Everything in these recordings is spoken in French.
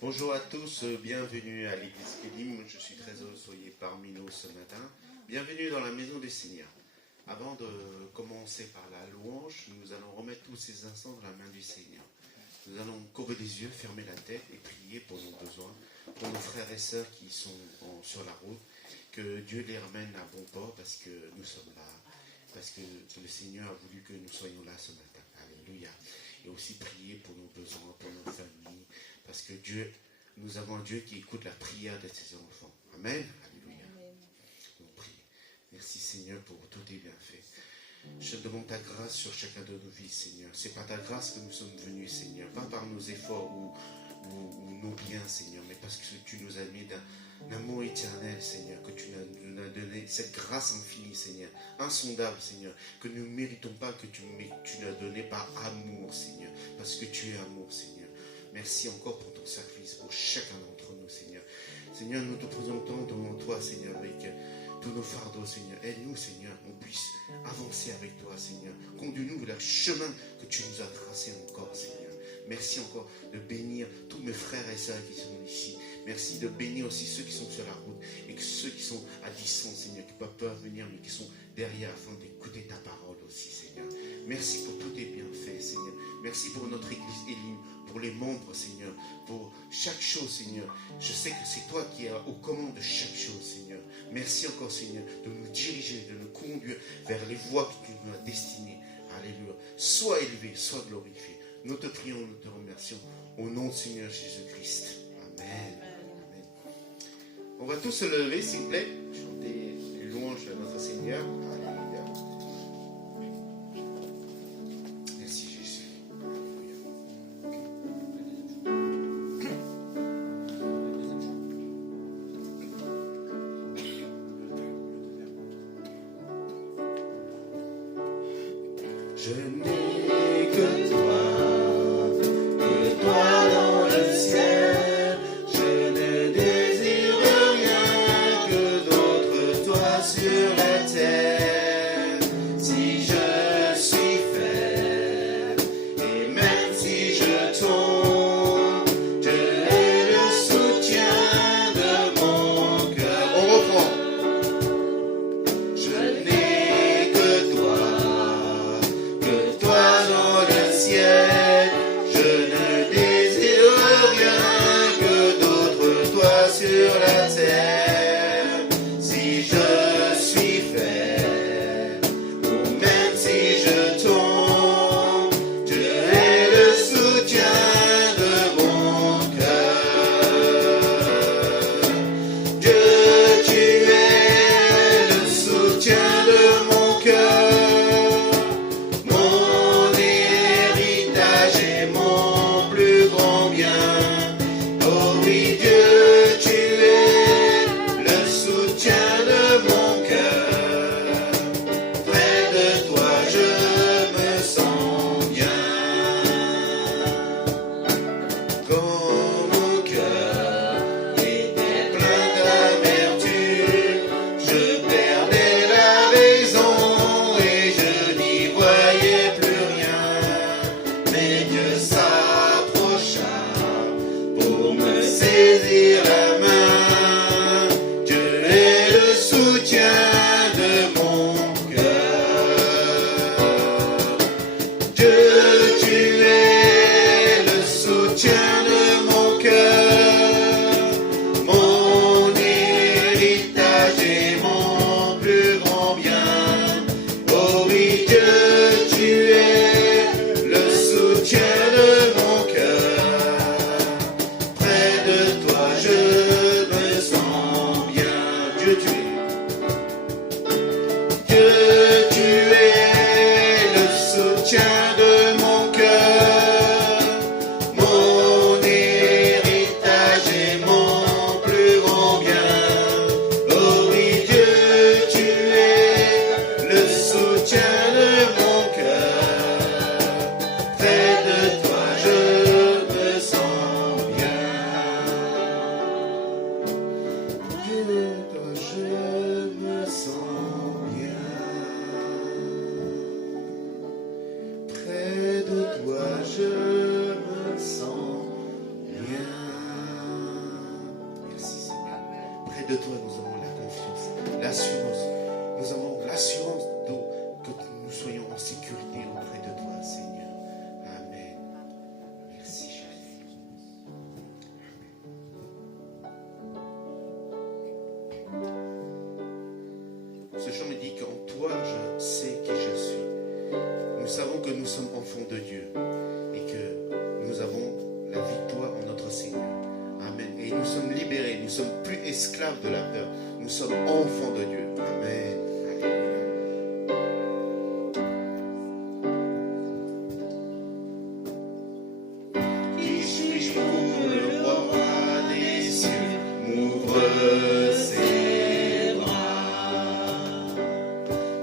Bonjour à tous, bienvenue à l'église Kélim. Je suis très heureux que vous soyez parmi nous ce matin. Bienvenue dans la maison du Seigneur. Avant de commencer par la louange, nous allons remettre tous ces instants dans la main du Seigneur. Nous allons courber les yeux, fermer la tête et prier pour nos besoins, pour nos frères et sœurs qui sont sur la route. Que Dieu les ramène à bon port parce que nous sommes là, parce que le Seigneur a voulu que nous soyons là ce matin. Alléluia. Et aussi prier pour nos besoins, pour nos familles, parce que nous avons un Dieu qui écoute la prière de ses enfants. Amen. Alléluia. On prie. Merci Seigneur pour tous tes bienfaits. Je demande ta grâce sur chacun de nos vies, Seigneur. C'est par ta grâce que nous sommes venus, Seigneur. Pas par nos efforts ou nos biens, Seigneur, mais parce que tu nous as mis d'un amour éternel, Seigneur, que tu nous as donné cette grâce infinie, Seigneur, insondable, Seigneur, que nous ne méritons pas, que tu nous as donné par amour, Seigneur, parce que tu es amour, Seigneur. Merci encore pour ton sacrifice, pour chacun d'entre nous, Seigneur. Seigneur, nous te présentons devant toi, Seigneur, avec tous nos fardeaux, Seigneur. Aide-nous, Seigneur, qu'on puisse avancer avec toi, Seigneur. Conduis-nous vers le chemin que tu nous as tracé encore, Seigneur. Merci encore de bénir tous mes frères et sœurs qui sont ici. Merci de bénir aussi ceux qui sont sur la route et que ceux qui sont à distance, Seigneur, qui ne peuvent venir, mais qui sont derrière afin d'écouter ta parole aussi, Seigneur. Merci pour tous tes bienfaits, Seigneur. Merci pour notre église Élim, pour les membres, Seigneur, pour chaque chose, Seigneur. Je sais que c'est toi qui es aux commandes de chaque chose, Seigneur. Merci encore, Seigneur, de nous diriger, de nous conduire vers les voies que tu nous as destinées. Alléluia. Sois élevé, sois glorifié. Nous te prions, nous te remercions. Au nom du Seigneur Jésus-Christ. Amen. Amen. On va tous se lever, s'il vous plaît. Chanter les louanges à notre Seigneur. Alléluia. Merci Jésus. Je n'ai que toi. Je auprès de toi, nous avons la confiance, l'assurance. Nous avons l'assurance que nous soyons en sécurité auprès de toi, Seigneur. Amen. Merci, Jésus. Ce chant me dit qu'en toi, je sais qui je suis. Nous savons que nous sommes enfants de Dieu et que nous avons la victoire en notre Seigneur. Amen. Et nous sommes libérés, nous ne sommes plus esclaves de la peur. Nous sommes enfants de Dieu. Amen. Qui suis-je pour le roi des cieux? M'ouvre ses bras.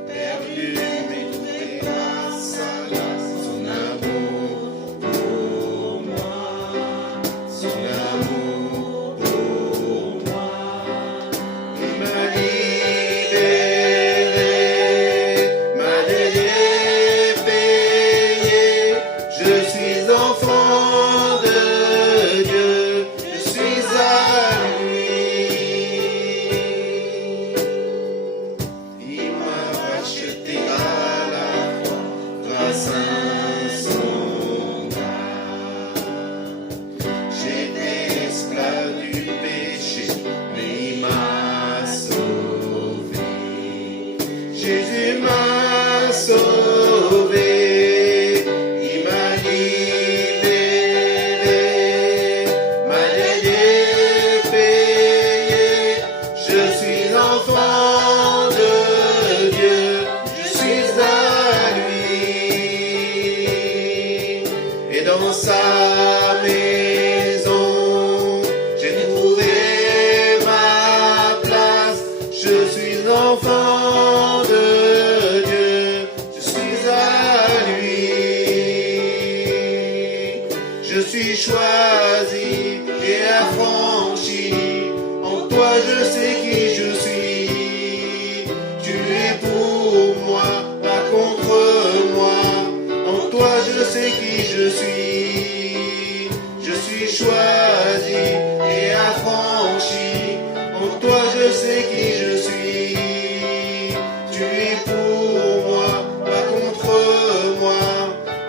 Perdu, mais trouvé grâce à son amour pour moi. Son amour pour moi. Il m'a libéré, m'a délié, payé. Je suis enfant de Dieu, je suis à lui. Il m'a racheté à la croix grâce à son bras. J'étais esclave du péché, mais il m'a sauvé. Jésus m'a sauvé. Il m'a libéré, m'a délié, payé. Je suis enfant de Dieu, je suis à lui. Et dans sa maison, j'ai trouvé ma place. Je suis enfant de Dieu, je suis à lui. Je suis choisi et affranchi. En toi je sais qui je suis. Tu es pour moi, pas contre moi. En toi je sais qui je suis. Je suis choisi et affranchi. En toi je sais qui je suis. Tu es pour moi, pas contre moi.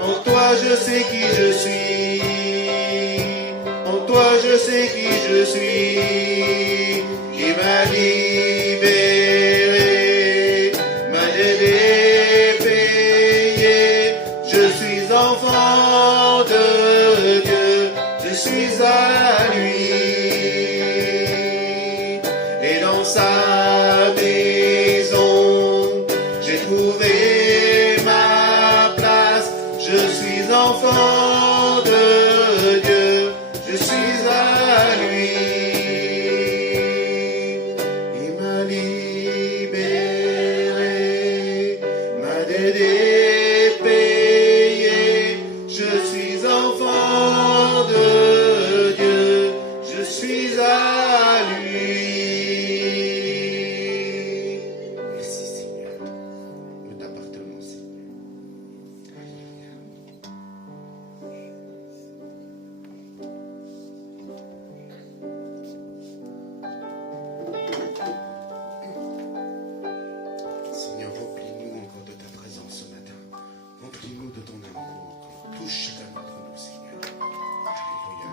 En toi je sais qui je suis. En toi je sais qui je suis. Il m'a libéré, m'a aidé, payé. Je suis enfant de Dieu, je suis à lui. Et dans sa maison, j'ai trouvé ma place. Je suis enfant de Dieu, je suis à lui. Il m'a libéré, m'a aidé, payé. Je suis enfant de Dieu, je suis à lui. Merci Seigneur, nous t'appartenons Seigneur. Alléluia. Seigneur, remplis-nous encore de ta présence ce matin. Remplis-nous de ton amour. Touche chacun d'entre nous, Seigneur. Alléluia.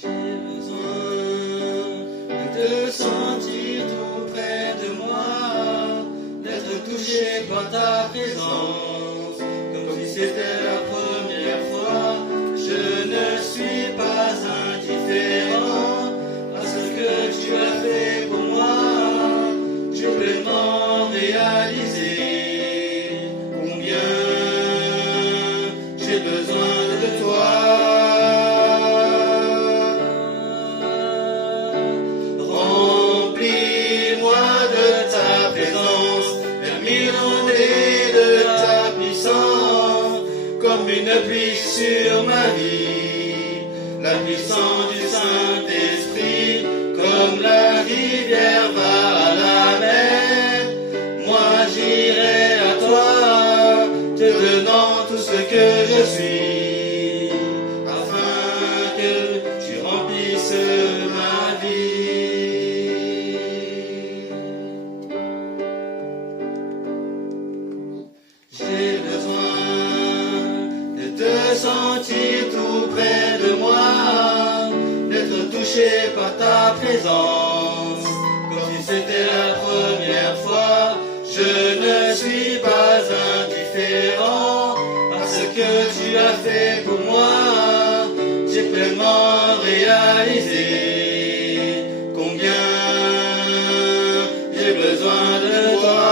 J'ai besoin de te sentir tout près de moi, d'être touché par ta présence, comme si c'était la première fois. Je ne suis pas indifférent à ce que tu as fait pour moi. J'ai pleinement réalisé combien j'ai besoin de toi. Remplis-moi de ta présence, m'inonder de ta puissance, comme une pluie sur ma vie, la puissance du Saint-Esprit, comme la rivière va à la mer. ta présence, comme si c'était la première fois. Je ne suis pas indifférent à ce que tu as fait pour moi. J'ai pleinement réalisé combien j'ai besoin de toi.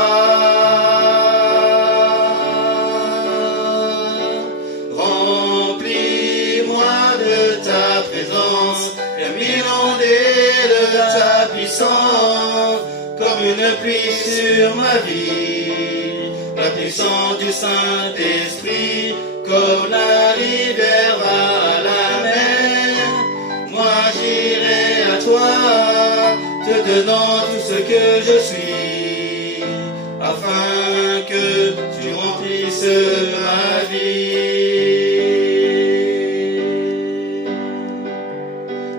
Remplis-moi de ta présence, viens m'inonder de ta puissance, comme une pluie sur ma vie. La puissance du Saint-Esprit, comme la rivière va à la mer. Moi j'irai à toi, te donnant tout ce que je suis, afin que tu remplisses ma vie.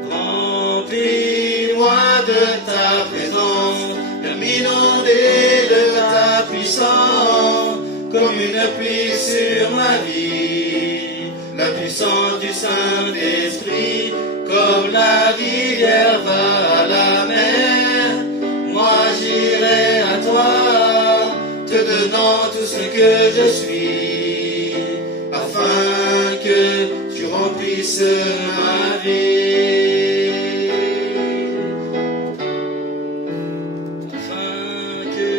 Remplis-moi de ta présence, viens m'inonder de ta puissance, comme une pluie sur ma vie. La puissance du Saint-Esprit, comme la rivière va à la mer. Moi j'irai à toi, te donnant tout ce que je suis, afin que tu remplisses ma vie. Afin que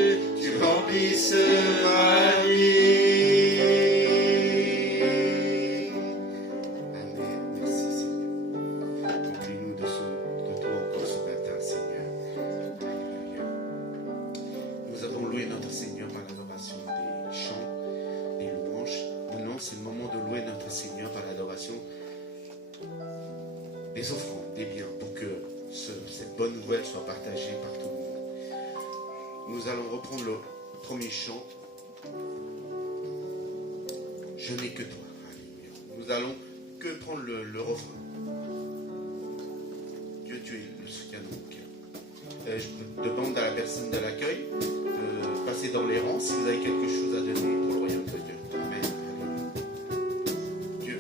tu remplisses ma vie. Amen. Merci Seigneur. Remplis-nous de toi encore ce matin, Seigneur. Alléluia. Nous avons loué notre Seigneur par l'adoration des chants, des louanges. Maintenant, c'est le moment de louer notre Seigneur par l'adoration des offrandes, des biens, pour que cette bonne nouvelle soit partagée par tout le monde. Nous allons reprendre le premier chant. Je n'ai que toi. Alléluia. Nous allons que prendre le refrain. Dieu, tu es le soutien de mon cœur. Je demande à la personne de l'accueil de passer dans les rangs si vous avez quelque chose à donner pour le royaume de Dieu. Amen. Alléluia. Dieu.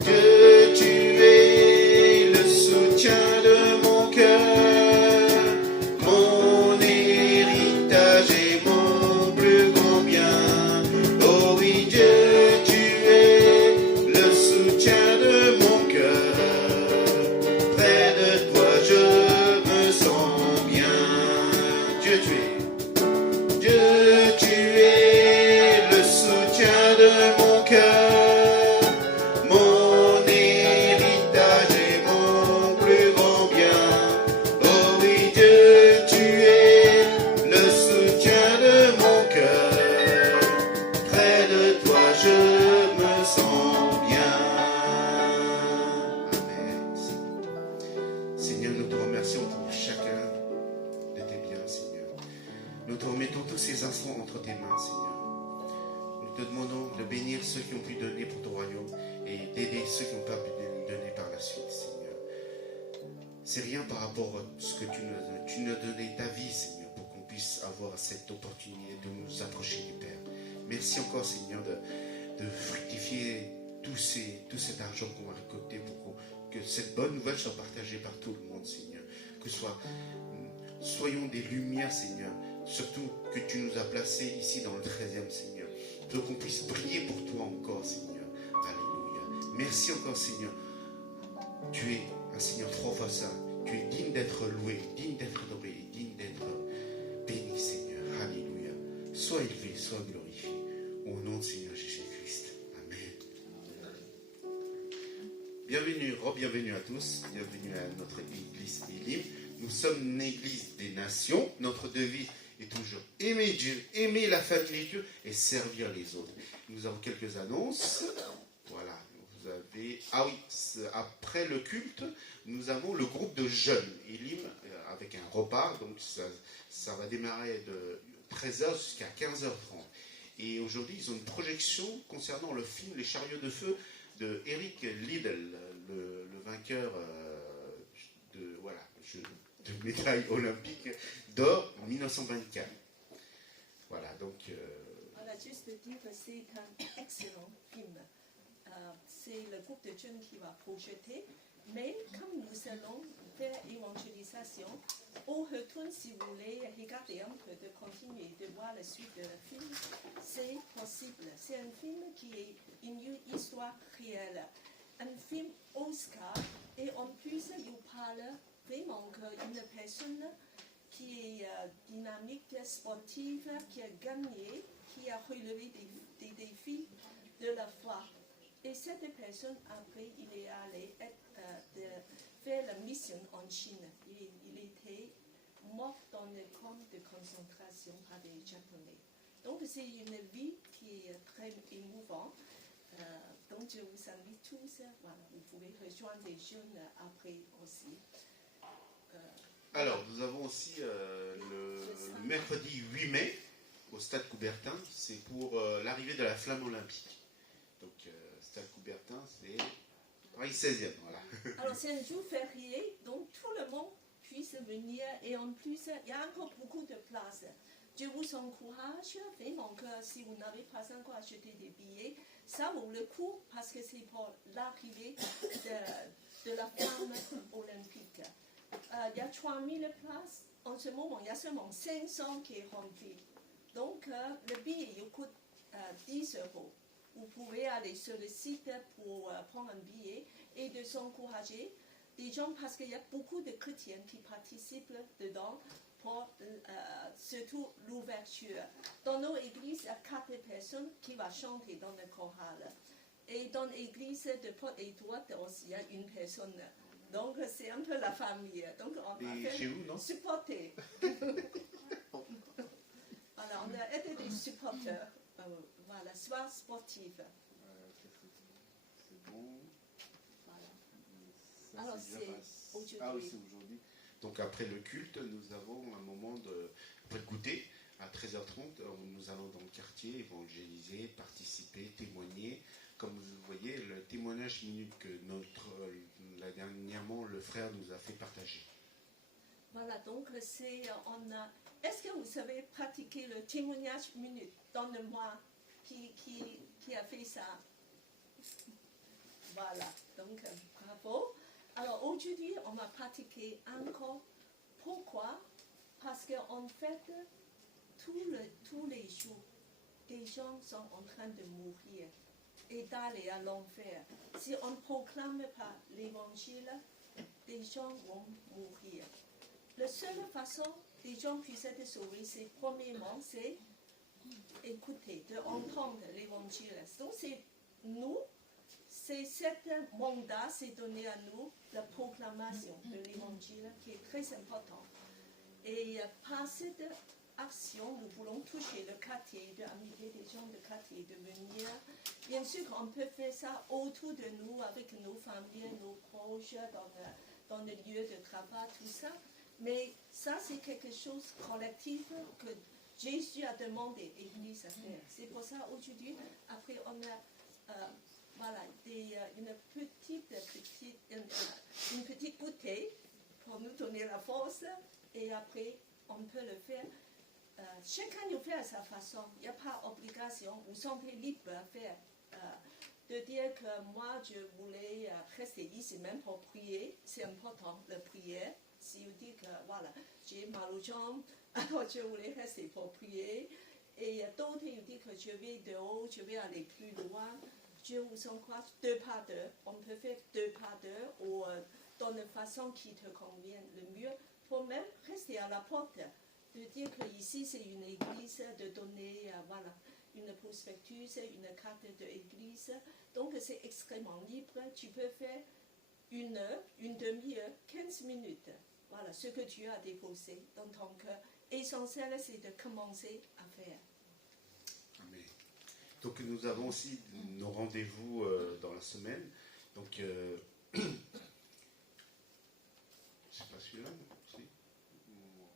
Dieu, tu es le soutien de mon cœur, mon héritage et mon plus grand bien. Oh oui, Dieu, tu es le soutien de mon cœur. Près de toi, je me sens bien. Dieu, tu es. Dieu, tu es le soutien de mon cœur, mon héritage et mon plus grand bien. Oh oui, Dieu, tu es le soutien de mon cœur. Près de toi, je me sens bien. Amen. Seigneur, nous te remercions pour chacun de tes biens, Seigneur. Nous te remettons tous ces instants entre tes mains, Seigneur. Nous te demandons de bénir ceux qui ont pu donner pour ton royaume et d'aider ceux qui n'ont pas pu donner par la suite, Seigneur. C'est rien par rapport à ce que tu nous as donné ta vie, Seigneur, pour qu'on puisse avoir cette opportunité de nous approcher du Père. Merci encore, Seigneur, de fructifier tout cet argent qu'on va récolter pour que cette bonne nouvelle soit partagée par tout le monde, Seigneur. Soyons des lumières, Seigneur, surtout que tu nous as placés ici dans le 13e, Seigneur, pour qu'on puisse briller pour toi encore, Seigneur. Alléluia. Merci encore, Seigneur. Tu es un Seigneur trois fois saint. Tu es digne d'être loué, digne d'être adoré, digne d'être béni, Seigneur. Alléluia. Sois élevé, sois glorifié. Au nom de Seigneur Jésus-Christ. Amen. Bienvenue à tous. Bienvenue à notre église Elim. Nous sommes une église des nations. Notre devise est toujours aimer Dieu, aimer la famille de Dieu et servir les autres. Nous avons quelques annonces. Voilà. Vous avez... Ah oui, après le culte, nous avons le groupe de jeunes Elim avec un repas. Donc ça va démarrer de 13h jusqu'à 15h30. Et aujourd'hui, ils ont une projection concernant le film Les chariots de feu de Eric Liddell, le vainqueur de médaille olympique d'or en 1924. Voilà, donc... Voilà, juste dire que c'est un excellent film. C'est le groupe de jeunes qui va projeter Mais comme nous allons faire évangélisation, on retourne, si vous voulez, regarder un peu, de continuer, de voir la suite de le film. C'est possible. C'est un film qui est une histoire réelle. Un film Oscar. Et en plus, il parle vraiment d'une personne qui est dynamique, sportive, qui a gagné, qui a relevé des défis de la foi. Et cette personne, après, il est allé faire la mission en Chine. Il était mort dans le camp de concentration par des Japonais. Donc c'est une vie qui est très émouvante. Donc je vous invite tous, voilà, vous pouvez rejoindre des jeunes après aussi. Alors, nous avons aussi le mercredi 8 mai, au Stade Coubertin, c'est pour l'arrivée de la flamme olympique. Donc, Stade Coubertin, c'est Paris 16e, voilà. Alors, c'est un jour férié, donc tout le monde puisse venir, et en plus, il y a encore beaucoup de places. Je vous encourage vraiment que si vous n'avez pas encore acheté des billets, ça vaut le coup parce que c'est pour l'arrivée de la flamme olympique. Il y a 3000 places. En ce moment, il y a seulement 500 qui est rempli. Donc, le billet il coûte 10 euros. Vous pouvez aller sur le site pour prendre un billet et de s'encourager des gens parce qu'il y a beaucoup de chrétiens qui participent dedans pour surtout l'ouverture. Dans nos églises, il y a 4 personnes qui vont chanter dans le choral. Et dans l'église de Porte-Édouard aussi, il y a une personne. Donc, c'est un peu la famille. Donc, on va chez vous, non? supporter. Alors, on a été des supporters. Voilà, soit sportifs. C'est bon. Voilà. Alors, c'est aujourd'hui. Ah oui, c'est aujourd'hui. Donc, après le culte, nous avons un moment après le goûter. À 13h30, nous allons dans le quartier évangéliser, participer, témoigner. Comme vous voyez, le témoignage minute que dernièrement le frère nous a fait partager. Voilà, donc est-ce que vous savez pratiquer le témoignage minute? Donne-moi qui a fait ça. Voilà, donc bravo. Alors aujourd'hui, on va pratiquer encore. Pourquoi? Parce qu'en fait, tous les jours, des gens sont en train de mourir et d'aller à l'enfer. Si on ne proclame pas l'évangile, des gens vont mourir. La seule façon que les gens puissent être sauvés, c'est premièrement, c'est écouter, d'entendre l'évangile. Donc c'est nous, c'est cet mandat, c'est donné à nous, la proclamation de l'évangile qui est très important. Et par cette action, nous voulons toucher le quartier, d'inviter des gens de quartier de venir. Bien sûr qu'on peut faire ça autour de nous, avec nos familles, nos proches, dans le lieu de travail, tout ça. Mais ça, c'est quelque chose de collectif que Jésus a demandé à l'Église à faire. C'est pour ça aujourd'hui, après, on a voilà, une petite bouteille pour nous donner la force. Et après, on peut le faire. Chacun le fait à sa façon. Il n'y a pas d'obligation. Vous sentez libre à faire. De dire que moi, je voulais rester ici même pour prier. C'est important, la prière. Si vous dites que voilà, j'ai mal aux jambes, alors je voulais rester pour prier. Et d'autres, ils disent que je vais dehors, je vais aller plus loin. Je vous encourage 2 par 2. On peut faire 2 par 2 ou dans la façon qui te convient le mieux. Pour même rester à la porte. De dire que ici c'est une église, de donner voilà, une prospectus, une carte de l'église. Donc c'est extrêmement libre. Tu peux faire 1 heure, une demi-heure, 15 minutes. Voilà ce que tu as déposé dans ton cœur. L'essentiel, c'est de commencer à faire. Amen. Donc nous avons aussi nos rendez-vous dans la semaine. Donc, je ne sais pas celui-là, non? Si.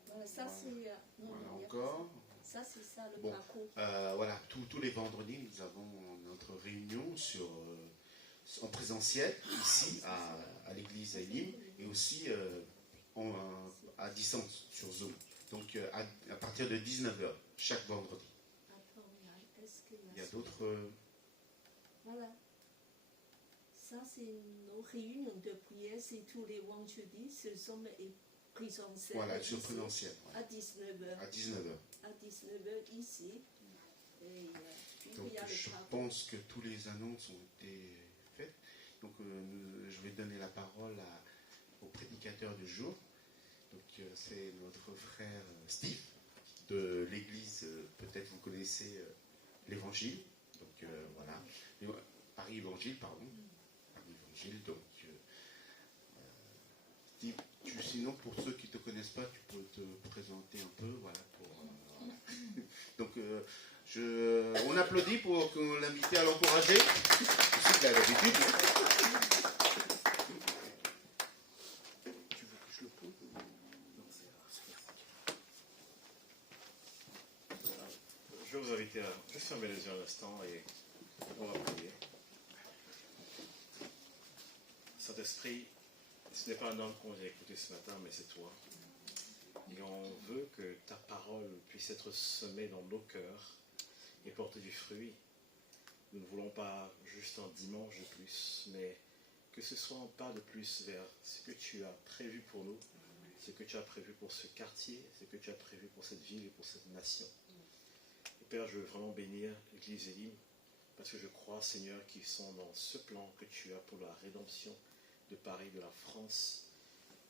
Voilà, ça c'est... Voilà, encore. Ça c'est ça le parcours. Voilà, tous les vendredis, nous avons notre réunion en présentiel, ici, à l'église à Elim, et aussi à distance, sur Zoom. Donc, à partir de 19h, chaque vendredi. Attends, est-ce qu'il Il y a d'autres... Voilà. Ça, c'est nos réunions de prière, c'est tous les vendredis, ce sont les présentiels. Voilà, sur présentiel. À 19h. À 19h. À 19h ici. Et, Donc il y a le je travail. pense que tous les annonces ont été faites. Donc je vais donner la parole au prédicateur du jour. Donc c'est notre frère Steve de l'église, peut-être vous connaissez l'évangile. Donc voilà, Paris Évangile, pardon. Paris Évangile, donc Steve, sinon pour ceux qui ne te connaissent pas, tu peux te présenter un peu, voilà. Voilà. Donc on applaudit pour l'inviter à l'encourager. Je sais qu'il a l'habitude. Tu veux que je le pose? Je vais vous inviter à juste fermer les yeux un instant et on va prier. Saint-Esprit, ce n'est pas un homme qu'on vient écouter ce matin, mais c'est toi. Et on veut que ta parole puisse être semée dans nos cœurs et porter du fruit. Nous ne voulons pas juste un dimanche de plus, mais que ce soit un pas de plus vers ce que tu as prévu pour nous, ce que tu as prévu pour ce quartier, ce que tu as prévu pour cette ville et pour cette nation. Et Père, je veux vraiment bénir l'Église Elim, parce que je crois, Seigneur, qu'ils sont dans ce plan que tu as pour la rédemption de Paris, de la France.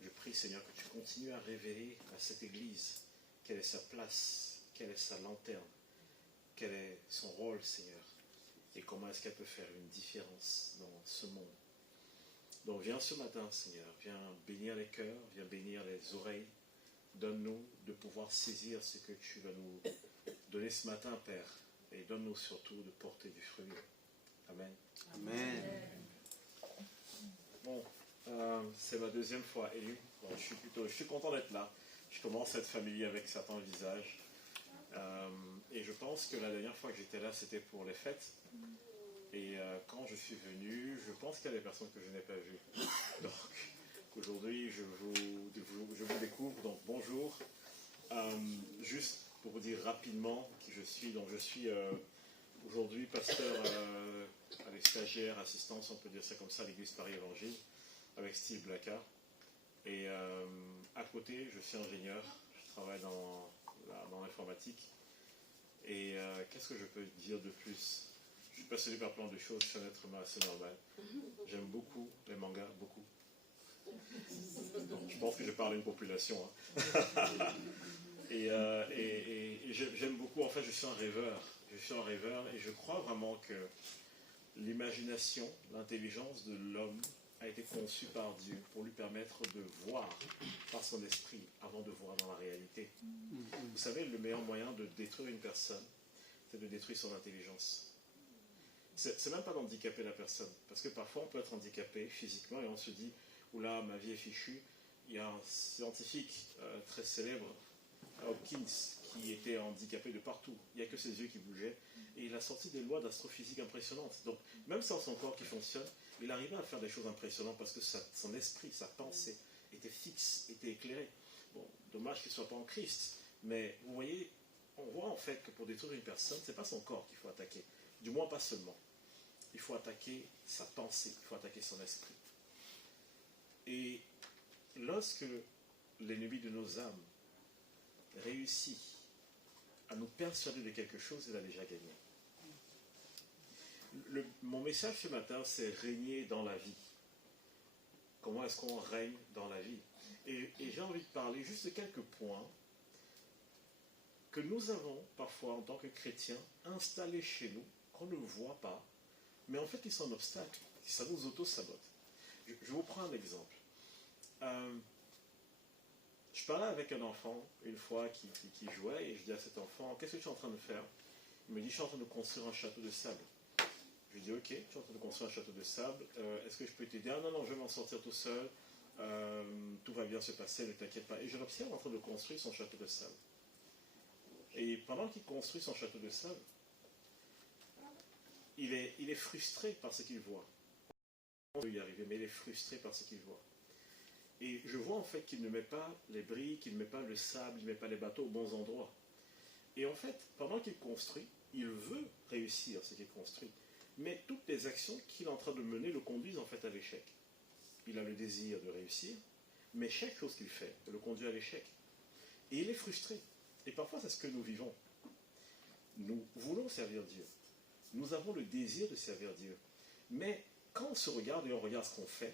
Je prie, Seigneur, que tu continues à révéler à cette Église quelle est sa place, quelle est sa lanterne, quel est son rôle, Seigneur, et comment est-ce qu'elle peut faire une différence dans ce monde. Donc viens ce matin, Seigneur, viens bénir les cœurs, viens bénir les oreilles. Donne-nous de pouvoir saisir ce que tu vas nous donner ce matin, Père, et donne-nous surtout de porter du fruit. Amen. Amen. Bon, c'est ma deuxième fois élu. Bon, je suis content d'être là. Je commence à être familier avec certains visages. Et je pense que la dernière fois que j'étais là, c'était pour les fêtes. Et quand je suis venu, je pense qu'il y a des personnes que je n'ai pas vues. Donc, aujourd'hui, je vous découvre. Donc, bonjour. Juste pour vous dire rapidement qui je suis. Donc, je suis aujourd'hui pasteur avec stagiaire, assistance, on peut dire ça comme ça, à l'église Paris Évangile, avec Steve Blacka. Et à côté, je suis ingénieur. Je travaille dans l'informatique. Et qu'est-ce que je peux dire de plus? Je suis passionné par plein de choses, je suis un être humain assez normal. J'aime beaucoup les mangas, beaucoup. Donc, je pense que je parle à une population. Hein. et j'aime beaucoup, en fait, je suis un rêveur. Je suis un rêveur et je crois vraiment que l'imagination, l'intelligence de l'homme a été conçue par Dieu pour lui permettre de voir par son esprit avant de voir dans la réalité. Vous savez, le meilleur moyen de détruire une personne, c'est de détruire son intelligence. C'est même pas d'handicaper la personne, parce que parfois on peut être handicapé physiquement et on se dit, oula, ma vie est fichue. Il y a un scientifique très célèbre, Hopkins, qui était handicapé de partout. Il n'y a que ses yeux qui bougeaient. Et il a sorti des lois d'astrophysique impressionnantes. Donc, même sans son corps qui fonctionne, il arrivait à faire des choses impressionnantes parce que son esprit, sa pensée était fixe, était éclairée. Bon, dommage qu'il ne soit pas en Christ. Mais vous voyez, on voit en fait que pour détruire une personne, ce n'est pas son corps qu'il faut attaquer. Du moins pas seulement. Il faut attaquer sa pensée, il faut attaquer son esprit. Et lorsque l'ennemi de nos âmes réussit à nous persuader de quelque chose, il a déjà gagné. Mon message ce matin, c'est régner dans la vie. Comment est-ce qu'on règne dans la vie? Et j'ai envie de parler juste de quelques points que nous avons parfois en tant que chrétiens installés chez nous, qu'on ne voit pas, mais en fait ils sont un obstacle, ça nous auto-sabote. Je vous prends un exemple. Je parlais avec un enfant une fois qui jouait et je dis à cet enfant, qu'est-ce que tu es en train de faire? Il me dit, je suis en train de construire un château de sable. Je lui dis, ok, tu es en train de construire un château de sable, est-ce que je peux t'aider? Ah non, je vais m'en sortir tout seul, tout va bien se passer, ne t'inquiète pas. Et je l'observe en train de construire son château de sable. Et pendant qu'il construit son château de sable, il est frustré par ce qu'il voit. Il peut y arriver, mais il est frustré par ce qu'il voit. Et je vois en fait qu'il ne met pas les briques, il ne met pas le sable, il ne met pas les bateaux aux bons endroits. Et en fait, pendant qu'il construit, il veut réussir ce qu'il construit. mais toutes les actions qu'il est en train de mener le conduisent en fait à l'échec. Il a le désir de réussir, mais chaque chose qu'il fait le conduit à l'échec. Et il est frustré. Et parfois, c'est ce que nous vivons. Nous voulons servir Dieu. Nous avons le désir de servir Dieu. Mais quand on se regarde et on regarde ce qu'on fait,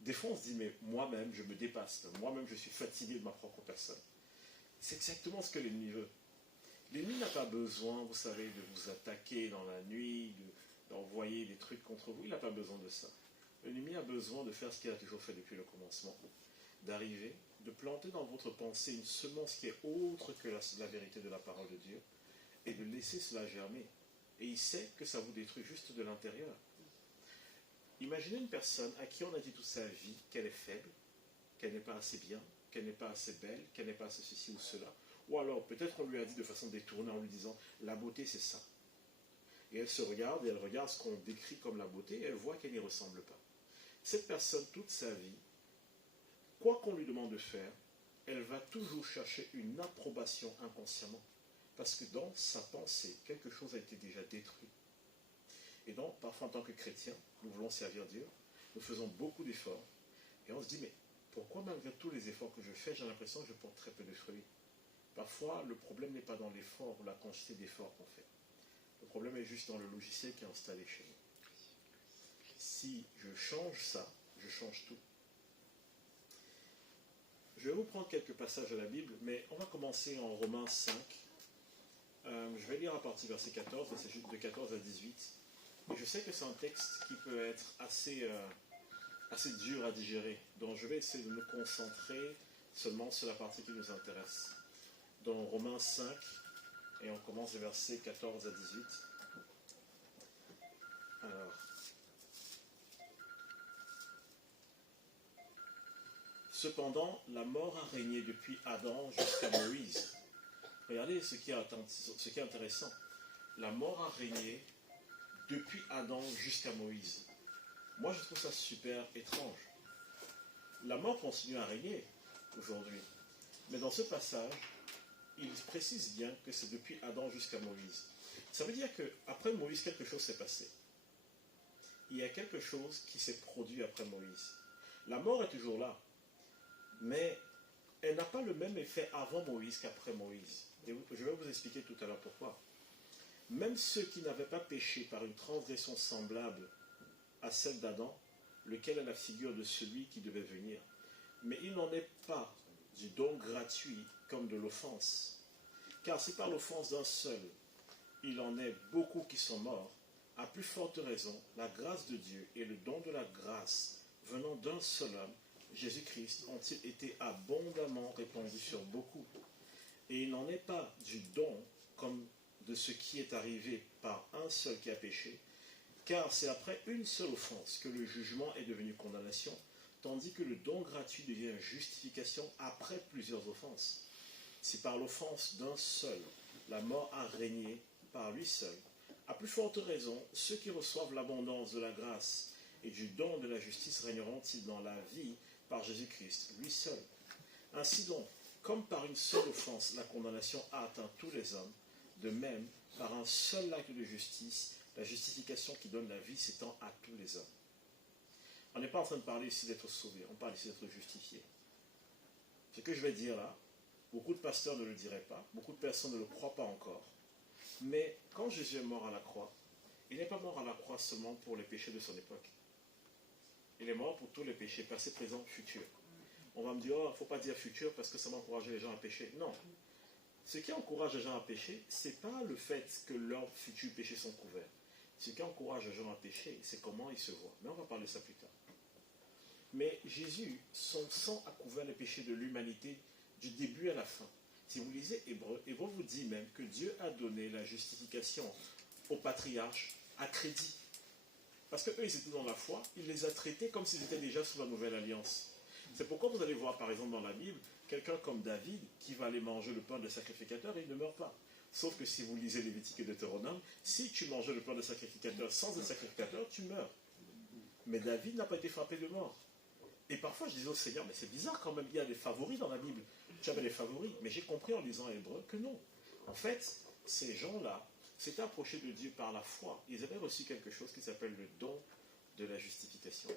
des fois on se dit, mais moi-même, je me dépasse. Moi-même, je suis fatigué de ma propre personne. C'est exactement ce que l'ennemi veut. L'ennemi n'a pas besoin, vous savez, de vous attaquer dans la nuit, d'envoyer des trucs contre vous. Il n'a pas besoin de ça. L'ennemi a besoin de faire ce qu'il a toujours fait depuis le commencement. D'arriver, de planter dans votre pensée une semence qui est autre que la vérité de la parole de Dieu et de laisser cela germer. Et il sait que ça vous détruit juste de l'intérieur. Imaginez une personne à qui on a dit toute sa vie qu'elle est faible, qu'elle n'est pas assez bien, qu'elle n'est pas assez belle, qu'elle n'est pas assez ceci ou cela. Ou alors peut-être on lui a dit de façon détournée en lui disant « la beauté c'est ça ». Et elle se regarde et elle regarde ce qu'on décrit comme la beauté et elle voit qu'elle n'y ressemble pas. Cette personne, toute sa vie, quoi qu'on lui demande de faire, elle va toujours chercher une approbation inconsciemment. Parce que dans sa pensée, quelque chose a été déjà détruit. Et donc, parfois en tant que chrétien, nous voulons servir Dieu, nous faisons beaucoup d'efforts, et on se dit, mais pourquoi malgré tous les efforts que je fais, j'ai l'impression que je porte très peu de fruits? Parfois, le problème n'est pas dans l'effort ou la quantité d'efforts qu'on fait. Le problème est juste dans le logiciel qui est installé chez nous. Si je change ça, je change tout. Je vais vous prendre quelques passages de la Bible, mais on va commencer en Romains 5. Je vais lire à partir du verset 14, c'est juste de 14 à 18. Et je sais que c'est un texte qui peut être assez dur à digérer. Donc je vais essayer de me concentrer seulement sur la partie qui nous intéresse. Dans Romains 5, et on commence les versets 14 à 18. Alors, cependant, la mort a régné depuis Adam jusqu'à Moïse. Regardez ce qui est intéressant. La mort a régné depuis Adam jusqu'à Moïse. Moi, je trouve ça super étrange. La mort continue à régner aujourd'hui. Mais dans ce passage, il précise bien que c'est depuis Adam jusqu'à Moïse. Ça veut dire qu'après Moïse, quelque chose s'est passé. Il y a quelque chose qui s'est produit après Moïse. La mort est toujours là. Mais elle n'a pas le même effet avant Moïse qu'après Moïse. Et je vais vous expliquer tout à l'heure pourquoi. Même ceux qui n'avaient pas péché par une transgression semblable à celle d'Adam, lequel est la figure de celui qui devait venir. Mais il n'en est pas du don gratuit comme de l'offense. Car si par l'offense d'un seul, il en est beaucoup qui sont morts, à plus forte raison, la grâce de Dieu et le don de la grâce venant d'un seul homme, Jésus-Christ, ont-ils été abondamment répandus sur beaucoup. Et il n'en est pas du don comme de ce qui est arrivé par un seul qui a péché, car c'est après une seule offense que le jugement est devenu condamnation, tandis que le don gratuit devient justification après plusieurs offenses. Si par l'offense d'un seul, la mort a régné par lui seul, à plus forte raison, ceux qui reçoivent l'abondance de la grâce et du don de la justice régneront-ils dans la vie par Jésus-Christ, lui seul. Ainsi donc, comme par une seule offense, la condamnation a atteint tous les hommes, de même, par un seul acte de justice, la justification qui donne la vie s'étend à tous les hommes. On n'est pas en train de parler ici d'être sauvé, on parle ici d'être justifié. Ce que je vais dire là, beaucoup de pasteurs ne le diraient pas, beaucoup de personnes ne le croient pas encore. Mais quand Jésus est mort à la croix, il n'est pas mort à la croix seulement pour les péchés de son époque. Il est mort pour tous les péchés, passés, présents, futurs. On va me dire, oh, il ne faut pas dire futur parce que ça va encourager les gens à pécher. Non. Ce qui encourage les gens à pécher, ce n'est pas le fait que leurs futurs péchés sont couverts. Ce qui encourage les gens à pécher, c'est comment ils se voient. Mais on va parler de ça plus tard. Mais Jésus, son sang a couvert les péchés de l'humanité du début à la fin. Si vous lisez Hébreu, Hébreu vous dit même que Dieu a donné la justification aux patriarches à crédit. Parce qu'eux, ils étaient dans la foi, il les a traités comme s'ils étaient déjà sous la nouvelle alliance. C'est pourquoi vous allez voir, par exemple, dans la Bible, quelqu'un comme David qui va aller manger le pain de sacrificateur et il ne meurt pas. Sauf que si vous lisez Lévitique et Deutéronome, si tu mangeais le pain de sacrificateur sans un sacrificateur, tu meurs. Mais David n'a pas été frappé de mort. Et parfois, je disais au Seigneur, mais c'est bizarre quand même, il y a des favoris dans la Bible. Tu avais les favoris. Mais j'ai compris en lisant Hébreu que non. En fait, ces gens-là s'étaient approchés de Dieu par la foi, ils avaient reçu quelque chose qui s'appelle le don de la justification.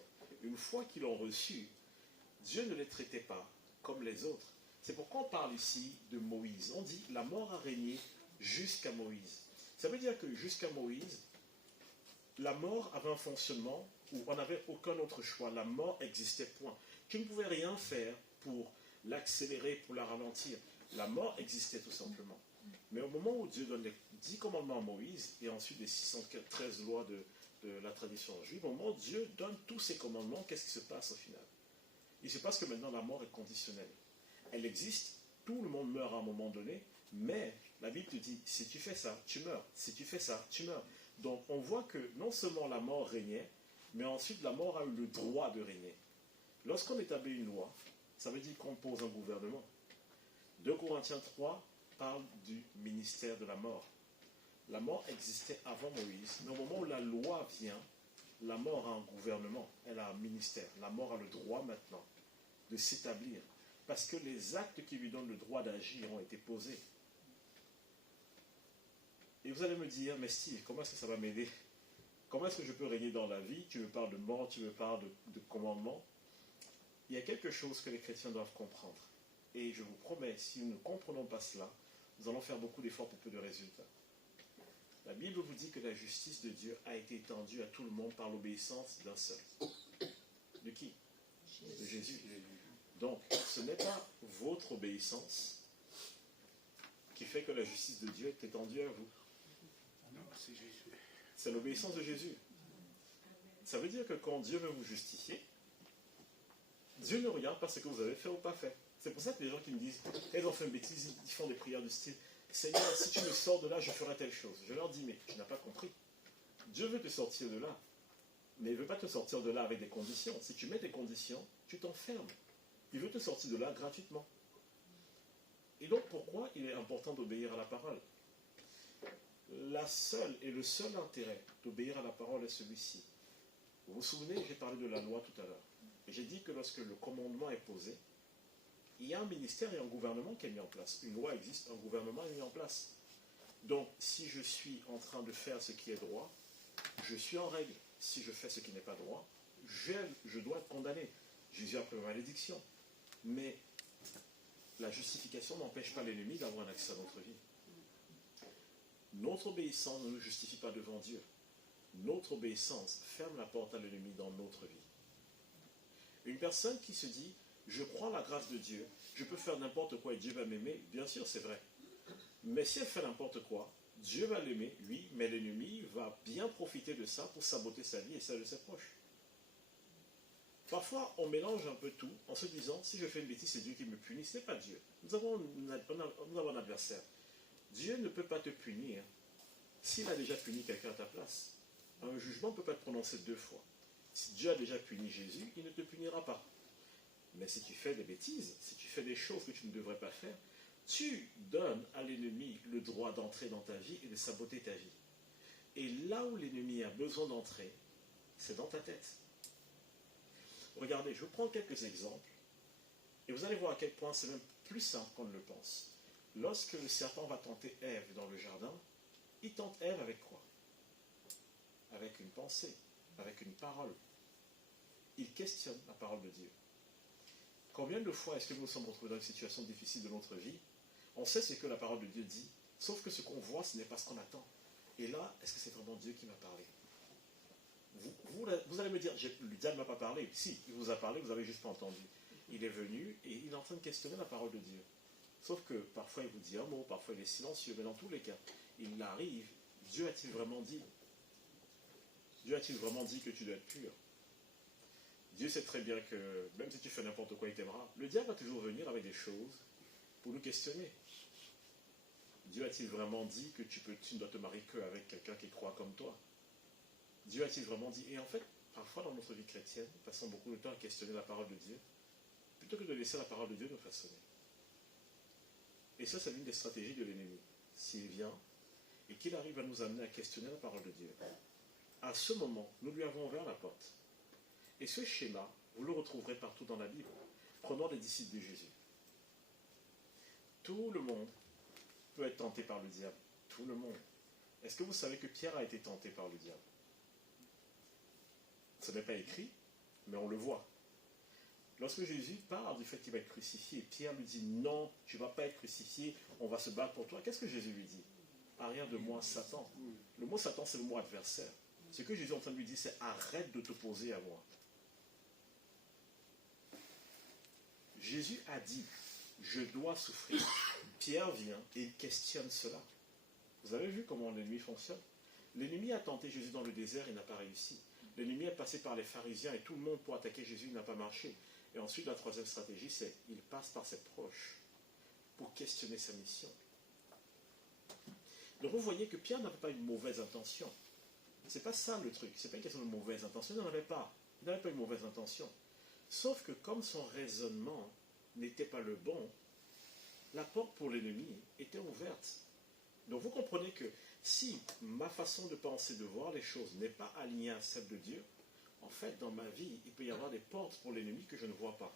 Une fois qu'ils l'ont reçu, Dieu ne les traitait pas comme les autres. C'est pourquoi on parle ici de Moïse. On dit la mort a régné jusqu'à Moïse. Ça veut dire que jusqu'à Moïse, la mort avait un fonctionnement où on n'avait aucun autre choix. La mort existait, point. Tu ne pouvais rien faire pour l'accélérer, pour la ralentir. La mort existait tout simplement. Mais au moment où Dieu donne les 10 commandements à Moïse, et ensuite les 613 lois de la tradition juive, au moment où Dieu donne tous ces commandements, qu'est-ce qui se passe au final? Il se passe que maintenant la mort est conditionnelle. Elle existe, tout le monde meurt à un moment donné, mais la Bible te dit, si tu fais ça, tu meurs. Si tu fais ça, tu meurs. Donc on voit que non seulement la mort régnait, mais ensuite la mort a eu le droit de régner. Lorsqu'on établit une loi, ça veut dire qu'on pose un gouvernement. 2 Corinthiens 3 parle du ministère de la mort. La mort existait avant Moïse, mais au moment où la loi vient, la mort a un gouvernement, elle a un ministère. La mort a le droit maintenant de s'établir, parce que les actes qui lui donnent le droit d'agir ont été posés. Et vous allez me dire, mais Steve, comment est-ce que ça va m'aider? Comment est-ce que je peux régner dans la vie? Tu me parles de mort, tu me parles de commandement. Il y a quelque chose que les chrétiens doivent comprendre. Et je vous promets, si nous ne comprenons pas cela, nous allons faire beaucoup d'efforts pour peu de résultats. La Bible vous dit que la justice de Dieu a été étendue à tout le monde par l'obéissance d'un seul. De qui? De Jésus. Donc, ce n'est pas votre obéissance qui fait que la justice de Dieu est étendue à vous. Non, c'est Jésus. C'est l'obéissance de Jésus. Ça veut dire que quand Dieu veut vous justifier, Dieu ne regarde pas ce que vous avez fait ou pas fait. C'est pour ça que les gens qui me disent, ils ont fait une bêtise, ils font des prières du style, Seigneur, si tu me sors de là, je ferai telle chose. Je leur dis, mais tu n'as pas compris. Dieu veut te sortir de là, mais il ne veut pas te sortir de là avec des conditions. Si tu mets des conditions, tu t'enfermes. Il veut te sortir de là gratuitement. Et donc, pourquoi il est important d'obéir à la parole? Le seul intérêt d'obéir à la parole est celui-ci. Vous vous souvenez, j'ai parlé de la loi tout à l'heure. Et j'ai dit que lorsque le commandement est posé, il y a un ministère et un gouvernement qui est mis en place. Une loi existe, un gouvernement est mis en place. Donc, si je suis en train de faire ce qui est droit, je suis en règle. Si je fais ce qui n'est pas droit, je dois être condamné. Jésus a pris ma malédiction. Mais la justification n'empêche pas l'ennemi d'avoir un accès à notre vie. Notre obéissance ne nous justifie pas devant Dieu. Notre obéissance ferme la porte à l'ennemi dans notre vie. Une personne qui se dit, je crois en la grâce de Dieu, je peux faire n'importe quoi et Dieu va m'aimer, bien sûr c'est vrai. Mais si elle fait n'importe quoi, Dieu va l'aimer, oui, mais l'ennemi va bien profiter de ça pour saboter sa vie et celle de ses proches. Parfois, on mélange un peu tout en se disant, si je fais une bêtise, c'est Dieu qui me punit. Ce n'est pas Dieu. Nous avons un adversaire. Dieu ne peut pas te punir s'il a déjà puni quelqu'un à ta place. Un jugement ne peut pas être prononcé 2 fois. Si Dieu a déjà puni Jésus, il ne te punira pas. Mais si tu fais des bêtises, si tu fais des choses que tu ne devrais pas faire, tu donnes à l'ennemi le droit d'entrer dans ta vie et de saboter ta vie. Et là où l'ennemi a besoin d'entrer, c'est dans ta tête. Regardez, je vous prends quelques exemples, et vous allez voir à quel point c'est même plus simple qu'on ne le pense. Lorsque le serpent va tenter Ève dans le jardin, il tente Ève avec quoi? Avec une pensée, avec une parole. Il questionne la parole de Dieu. Combien de fois est-ce que nous nous sommes retrouvés dans une situation difficile de notre vie? On sait ce que la parole de Dieu dit, sauf que ce qu'on voit, ce n'est pas ce qu'on attend. Et là, est-ce que c'est vraiment Dieu qui m'a parlé? Vous allez me dire, le diable ne m'a pas parlé. Si, il vous a parlé, vous n'avez juste pas entendu. Il est venu et il est en train de questionner la parole de Dieu. Sauf que parfois il vous dit un mot, parfois il est silencieux, mais dans tous les cas, il arrive. Dieu a-t-il vraiment dit? Dieu a-t-il vraiment dit que tu dois être pur? Dieu sait très bien que même si tu fais n'importe quoi, il t'aimera. Le diable va toujours venir avec des choses pour nous questionner. Dieu a-t-il vraiment dit que tu ne dois te marier qu'avec quelqu'un qui croit comme toi? Dieu a-t-il vraiment dit? Et en fait, parfois dans notre vie chrétienne, nous passons beaucoup de temps à questionner la parole de Dieu, plutôt que de laisser la parole de Dieu nous façonner. Et ça, c'est l'une des stratégies de l'ennemi. S'il vient et qu'il arrive à nous amener à questionner la parole de Dieu, à ce moment, nous lui avons ouvert la porte. Et ce schéma, vous le retrouverez partout dans la Bible. Prenons les disciples de Jésus. Tout le monde peut être tenté par le diable. Tout le monde. Est-ce que vous savez que Pierre a été tenté par le diable? Ce n'est pas écrit, mais on le voit. Lorsque Jésus parle du fait qu'il va être crucifié, Pierre lui dit non, tu ne vas pas être crucifié, on va se battre pour toi. Qu'est-ce que Jésus lui dit? Arrière de moi, Satan. Le mot Satan, c'est le mot adversaire. Ce que Jésus est en train de lui dire, c'est arrête de t'opposer à moi. Jésus a dit, je dois souffrir. Pierre vient et il questionne cela. Vous avez vu comment l'ennemi fonctionne? L'ennemi a tenté Jésus dans le désert, il n'a pas réussi. L'ennemi est passé par les pharisiens et tout le monde pour attaquer Jésus, il n'a pas marché. Et ensuite, la troisième stratégie, c'est qu'il passe par ses proches pour questionner sa mission. Donc vous voyez que Pierre n'avait pas une mauvaise intention. C'est pas ça le truc, c'est pas une question de mauvaise intention, il n'en avait pas. Il n'avait pas une mauvaise intention. Sauf que comme son raisonnement n'était pas le bon, la porte pour l'ennemi était ouverte. Donc vous comprenez que si ma façon de penser, de voir les choses n'est pas alignée à celle de Dieu, en fait, dans ma vie, il peut y avoir des portes pour l'ennemi que je ne vois pas.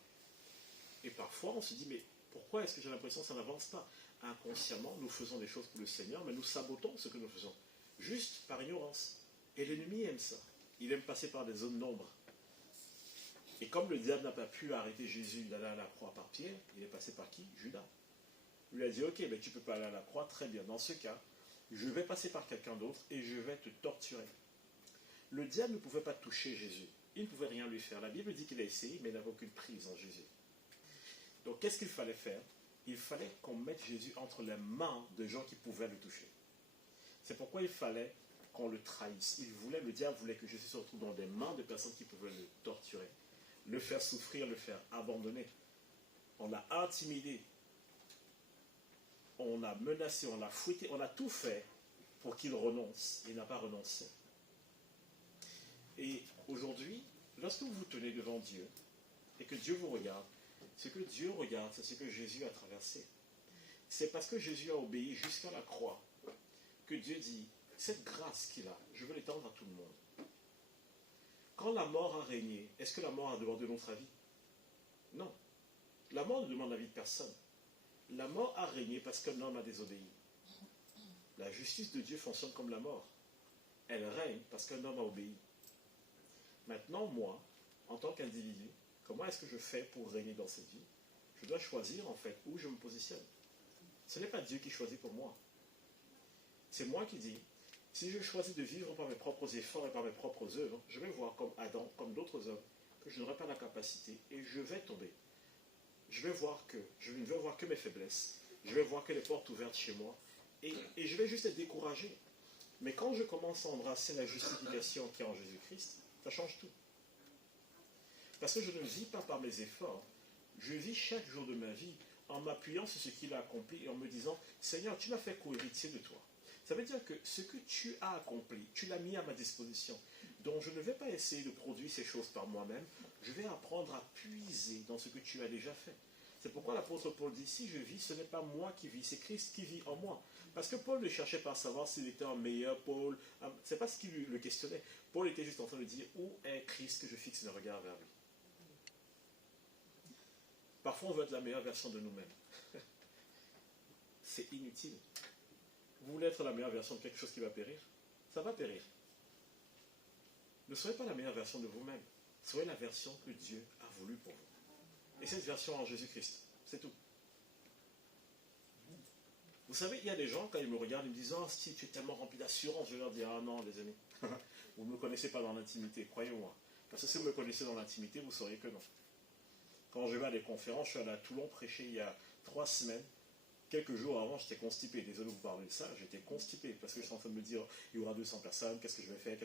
Et parfois, on se dit, mais pourquoi est-ce que j'ai l'impression que ça n'avance pas? Inconsciemment, nous faisons des choses pour le Seigneur, mais nous sabotons ce que nous faisons, juste par ignorance. Et l'ennemi aime ça. Il aime passer par des zones d'ombre. Et comme le diable n'a pas pu arrêter Jésus d'aller à la croix par Pierre, il est passé par qui? Judas. Il lui a dit, ok, mais tu ne peux pas aller à la croix, très bien. Dans ce cas, je vais passer par quelqu'un d'autre et je vais te torturer. Le diable ne pouvait pas toucher Jésus. Il ne pouvait rien lui faire. La Bible dit qu'il a essayé, mais il n'avait aucune prise en Jésus. Donc, qu'est-ce qu'il fallait faire? Il fallait qu'on mette Jésus entre les mains de gens qui pouvaient le toucher. C'est pourquoi il fallait qu'on le trahisse. Le diable voulait que Jésus se retrouve dans des mains de personnes qui pouvaient le torturer, le faire souffrir, le faire abandonner. On l'a intimidé, on l'a menacé, on l'a fouetté, on a tout fait pour qu'il renonce. Il n'a pas renoncé. Et aujourd'hui, lorsque vous vous tenez devant Dieu et que Dieu vous regarde, ce que Dieu regarde, c'est ce que Jésus a traversé. C'est parce que Jésus a obéi jusqu'à la croix que Dieu dit, cette grâce qu'il a, je veux l'étendre à tout le monde. Quand la mort a régné, est-ce que la mort a demandé notre avis? Non. La mort ne demande l'avis de personne. La mort a régné parce qu'un homme a désobéi. La justice de Dieu fonctionne comme la mort. Elle règne parce qu'un homme a obéi. Maintenant, moi, en tant qu'individu, comment est-ce que je fais pour régner dans cette vie? Je dois choisir, en fait, où je me positionne. Ce n'est pas Dieu qui choisit pour moi. C'est moi qui dis, si je choisis de vivre par mes propres efforts et par mes propres œuvres, je vais voir comme Adam, comme d'autres hommes, que je n'aurai pas la capacité et je vais tomber. Je ne vais voir que mes faiblesses. Je vais voir que les portes ouvertes chez moi. Et je vais juste être découragé. Mais quand je commence à embrasser la justification qui est en Jésus-Christ, ça change tout. Parce que je ne vis pas par mes efforts. Je vis chaque jour de ma vie en m'appuyant sur ce qu'il a accompli et en me disant, Seigneur, tu m'as fait co-héritier de toi. Ça veut dire que ce que tu as accompli, tu l'as mis à ma disposition. Donc je ne vais pas essayer de produire ces choses par moi-même. Je vais apprendre à puiser dans ce que tu as déjà fait. C'est pourquoi l'apôtre Paul dit, si je vis, ce n'est pas moi qui vis, c'est Christ qui vit en moi. Parce que Paul ne cherchait pas à savoir s'il était un meilleur Paul. Ce n'est pas ce qui le questionnait. Paul était juste en train de dire, où est Christ que je fixe le regard vers lui? Parfois, on veut être la meilleure version de nous-mêmes. C'est inutile. Vous voulez être la meilleure version de quelque chose qui va périr? Ça va périr. Ne soyez pas la meilleure version de vous-même. Soyez la version que Dieu a voulu pour vous. Et cette version en Jésus-Christ, c'est tout. Vous savez, il y a des gens, quand ils me regardent, ils me disent « Oh, si tu es tellement rempli d'assurance », je leur dis « Ah non, les amis, vous ne me connaissez pas dans l'intimité, croyez-moi. Parce que si vous me connaissez dans l'intimité, vous sauriez que non. » Quand je vais à des conférences, je suis allé à Toulon prêcher il y a 3 semaines. Quelques jours avant, j'étais constipé. Désolé de vous parler de ça, j'étais constipé parce que je suis en train de me dire, il y aura 200 personnes, qu'est-ce que je vais faire,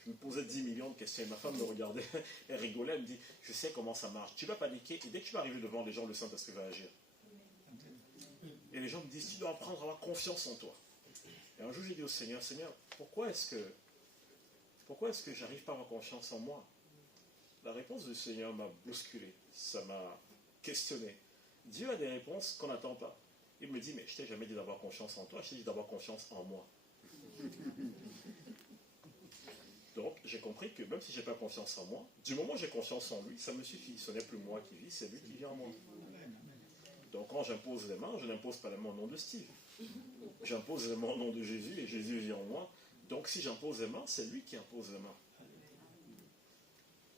Je me posais 10 millions de questions et ma femme me regardait, elle rigolait, elle me dit, je sais comment ça marche. Tu vas paniquer et dès que tu vas arriver devant les gens, le Saint-Esprit va agir. Et les gens me disent, tu dois apprendre à avoir confiance en toi. Et un jour, j'ai dit au Seigneur, Seigneur, pourquoi est-ce que j'arrive pas à avoir confiance en moi? La réponse du Seigneur m'a bousculé, ça m'a questionné. Dieu a des réponses qu'on n'attend pas. Il me dit, mais je t'ai jamais dit d'avoir confiance en toi, je t'ai dit d'avoir confiance en moi. Donc, j'ai compris que même si je n'ai pas confiance en moi, du moment où j'ai confiance en lui, ça me suffit. Ce n'est plus moi qui vis, c'est lui qui vit en moi. Donc quand j'impose les mains, je n'impose pas les mains au nom de Steve. J'impose les mains au nom de Jésus et Jésus vit en moi. Donc si j'impose les mains, c'est lui qui impose les mains.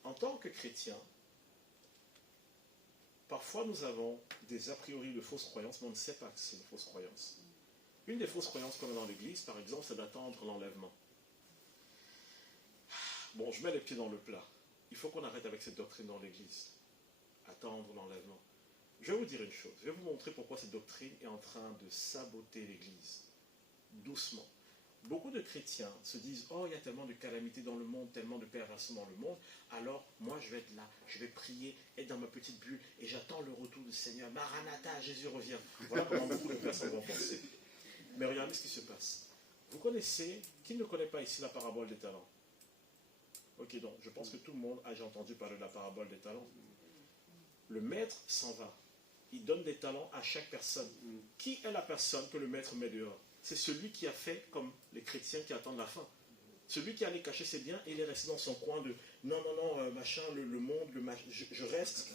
En tant que chrétien, parfois nous avons des a priori de fausses croyances, mais on ne sait pas que c'est une fausse croyance. Une des fausses croyances qu'on a dans l'Église, par exemple, c'est d'attendre l'enlèvement. Bon, je mets les pieds dans le plat. Il faut qu'on arrête avec cette doctrine dans l'Église. Attendre l'enlèvement. Je vais vous dire une chose. Je vais vous montrer pourquoi cette doctrine est en train de saboter l'Église. Doucement. Beaucoup de chrétiens se disent « Oh, il y a tellement de calamités dans le monde, tellement de perversions dans le monde, alors moi je vais être là, je vais prier, être dans ma petite bulle, et j'attends le retour du Seigneur. Maranatha, Jésus revient. » Voilà comment beaucoup de personnes vont penser. Mais regardez ce qui se passe. Vous connaissez, qui ne connaît pas ici la parabole des talents? Ok, donc je pense que tout le monde a déjà entendu parler de la parabole des talents. Le maître s'en va. Il donne des talents à chaque personne. Qui est la personne que le maître met dehors? C'est celui qui a fait comme les chrétiens qui attendent la fin. Celui qui allait cacher ses biens et il est resté dans son coin de non, machin, le monde, je reste.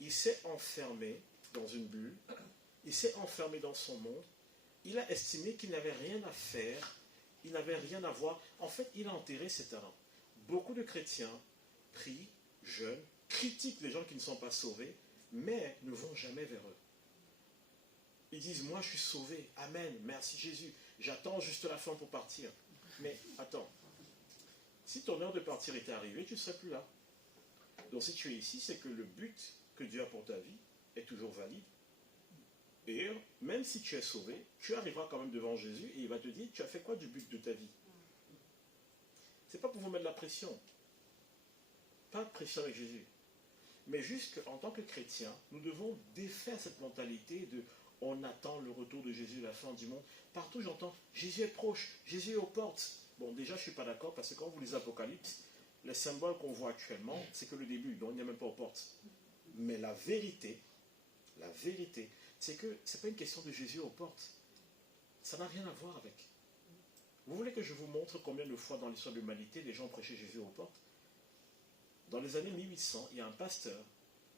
Il s'est enfermé dans une bulle. Il s'est enfermé dans son monde. Il a estimé qu'il n'avait rien à faire. Il n'avait rien à voir. En fait, il a enterré ses talents. Beaucoup de chrétiens prient, jeûnent, critiquent les gens qui ne sont pas sauvés, mais ne vont jamais vers eux. Ils disent, moi je suis sauvé, amen, merci Jésus, j'attends juste la fin pour partir. Mais attends, si ton heure de partir était arrivée, tu ne serais plus là. Donc si tu es ici, c'est que le but que Dieu a pour ta vie est toujours valide. Et même si tu es sauvé, tu arriveras quand même devant Jésus et il va te dire, tu as fait quoi du but de ta vie? Ce n'est pas pour vous mettre la pression. Pas de pression avec Jésus. Mais juste qu'en tant que chrétiens, nous devons défaire cette mentalité de on attend le retour de Jésus, la fin du monde. Partout j'entends Jésus est proche, Jésus est aux portes. Bon, déjà je ne suis pas d'accord parce que quand vous lisez l'Apocalypse, les symboles qu'on voit actuellement, c'est que le début, donc il n'y a même pas aux portes. Mais la vérité, c'est que ce n'est pas une question de Jésus aux portes. Ça n'a rien à voir avec. Vous voulez que je vous montre combien de fois dans l'histoire de l'humanité les gens prêchaient Jésus aux portes? Dans les années 1800, il y a un pasteur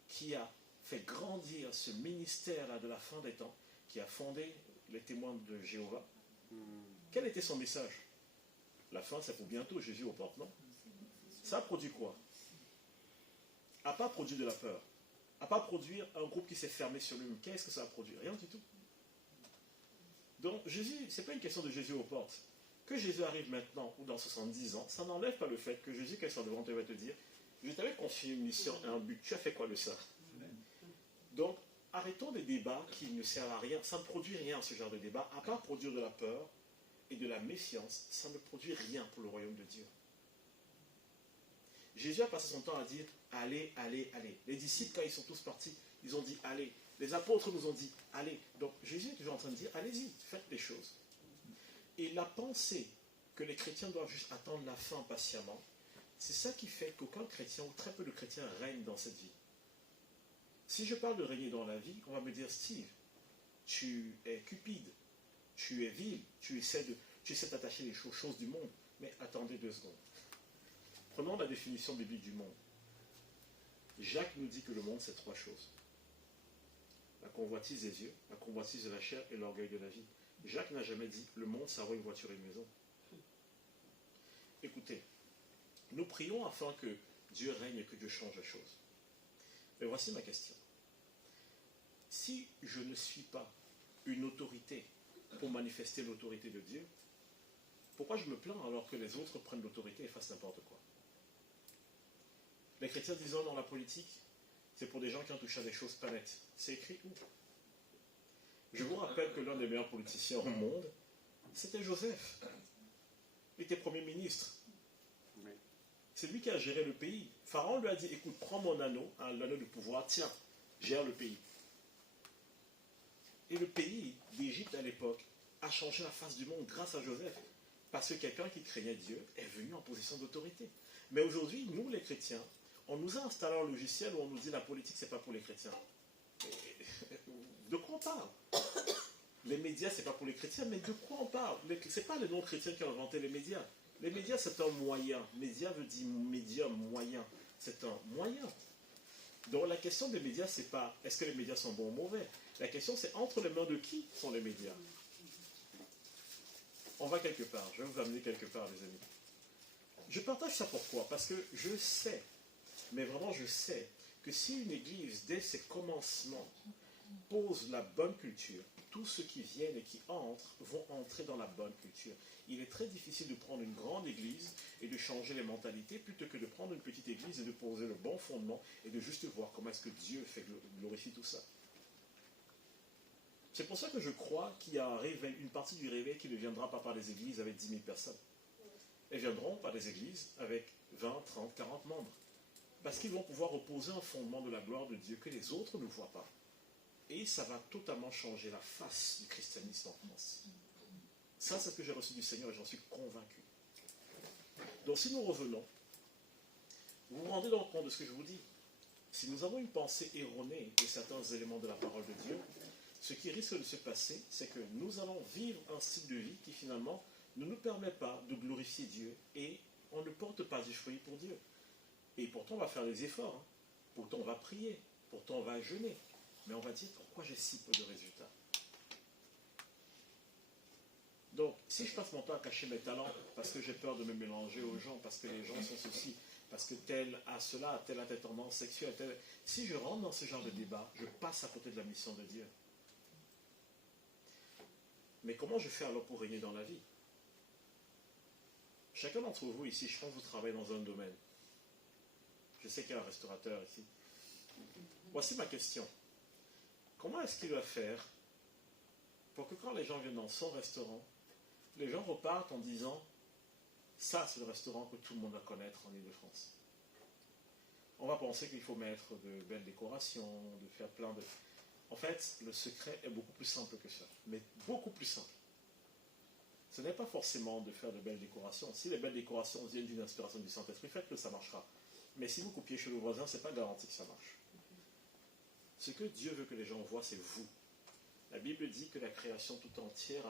qui a fait grandir ce ministère-là de la fin des temps, qui a fondé les témoins de Jéhovah. Quel était son message? La fin, c'est pour bientôt, Jésus aux portes, non? Ça a produit quoi? A pas produit de la peur. A pas produit un groupe qui s'est fermé sur lui-même. Qu'est-ce que ça a produit? Rien du tout. Donc Jésus, ce n'est pas une question de Jésus aux portes. Que Jésus arrive maintenant ou dans 70 ans, ça n'enlève pas le fait que Jésus, quand il sera devant toi, va te dire, je t'avais confié une mission et un but, tu as fait quoi de ça? Donc, arrêtons des débats qui ne servent à rien. Ça ne produit rien, ce genre de débat. À part produire de la peur et de la méfiance, ça ne produit rien pour le royaume de Dieu. Jésus a passé son temps à dire, allez, allez, allez. Les disciples, quand ils sont tous partis, ils ont dit, allez. Les apôtres nous ont dit, allez. Donc, Jésus est toujours en train de dire, allez-y, faites les choses. Et la pensée que les chrétiens doivent juste attendre la fin patiemment, c'est ça qui fait qu'aucun chrétien, ou très peu de chrétiens, règnent dans cette vie. Si je parle de régner dans la vie, on va me dire, Steve, tu es cupide, tu es vil, tu essaies d'attacher les choses du monde. Mais attendez 2 secondes. Prenons la définition biblique du monde. Jacques nous dit que le monde, c'est 3 choses. La convoitise des yeux, la convoitise de la chair et l'orgueil de la vie. Jacques n'a jamais dit, le monde, ça vaut une voiture et une maison. Écoutez, nous prions afin que Dieu règne et que Dieu change les choses. Mais voici ma question. Si je ne suis pas une autorité pour manifester l'autorité de Dieu, pourquoi je me plains alors que les autres prennent l'autorité et fassent n'importe quoi? Les chrétiens disent dans la politique, c'est pour des gens qui ont touché à des choses pas nettes. C'est écrit où? Je vous rappelle que l'un des meilleurs politiciens au monde, c'était Joseph. Il était Premier ministre. C'est lui qui a géré le pays. Pharaon lui a dit, écoute, prends mon anneau, l'anneau de pouvoir, tiens, gère le pays. Et le pays d'Égypte à l'époque a changé la face du monde grâce à Joseph. Parce que quelqu'un qui craignait Dieu est venu en position d'autorité. Mais aujourd'hui, nous les chrétiens, on nous a installé un logiciel où on nous dit la politique, c'est pas pour les chrétiens. De quoi on parle? Les médias, c'est pas pour les chrétiens, mais de quoi on parle? C'est pas les non-chrétiens qui ont inventé les médias. Les médias, c'est un moyen. Média veut dire média, moyen. C'est un moyen. Donc la question des médias, c'est pas est-ce que les médias sont bons ou mauvais. La question, c'est entre les mains de qui sont les médias. On va quelque part. Je vais vous amener quelque part, les amis. Je partage ça pourquoi? Parce que je sais, mais vraiment je sais, que si une église, dès ses commencements, pose la bonne culture, tous ceux qui viennent et qui entrent vont entrer dans la bonne culture. Il est très difficile de prendre une grande église et de changer les mentalités plutôt que de prendre une petite église et de poser le bon fondement et de juste voir comment est-ce que Dieu fait glorifier tout ça. C'est pour ça que je crois qu'il y a un réveil, une partie du réveil qui ne viendra pas par des églises avec 10 000 personnes. Elles viendront par des églises avec 20, 30, 40 membres. Parce qu'ils vont pouvoir reposer un fondement de la gloire de Dieu que les autres ne voient pas. Et ça va totalement changer la face du christianisme en France. Ça, c'est ce que j'ai reçu du Seigneur et j'en suis convaincu. Donc si nous revenons, vous vous rendez donc compte de ce que je vous dis. Si nous avons une pensée erronée de certains éléments de la parole de Dieu, ce qui risque de se passer, c'est que nous allons vivre un style de vie qui finalement ne nous permet pas de glorifier Dieu et on ne porte pas du fruit pour Dieu. Et pourtant on va faire des efforts, hein. Pourtant on va prier, pourtant on va jeûner, mais on va dire pourquoi j'ai si peu de résultats. Donc si je passe mon temps à cacher mes talents parce que j'ai peur de me mélanger aux gens, parce que les gens sont ceci, parce que tel a cela, tel a telle tendance sexuelle, si je rentre dans ce genre de débat, je passe à côté de la mission de Dieu. Mais comment je fais alors pour régner dans la vie? Chacun d'entre vous ici, je pense que vous travaillez dans un domaine. Je sais qu'il y a un restaurateur ici. Voici ma question. Comment est-ce qu'il va faire pour que quand les gens viennent dans son restaurant, les gens repartent en disant « ça, c'est le restaurant que tout le monde va connaître en Ile-de-France ». On va penser qu'il faut mettre de belles décorations, de faire plein de... En fait, le secret est beaucoup plus simple que ça, mais beaucoup plus simple. Ce n'est pas forcément de faire de belles décorations. Si les belles décorations viennent d'une inspiration du Saint-Esprit, faites-le, ça marchera. Mais si vous copiez chez le voisin, ce n'est pas garanti que ça marche. Ce que Dieu veut que les gens voient, c'est vous. La Bible dit que la création tout entière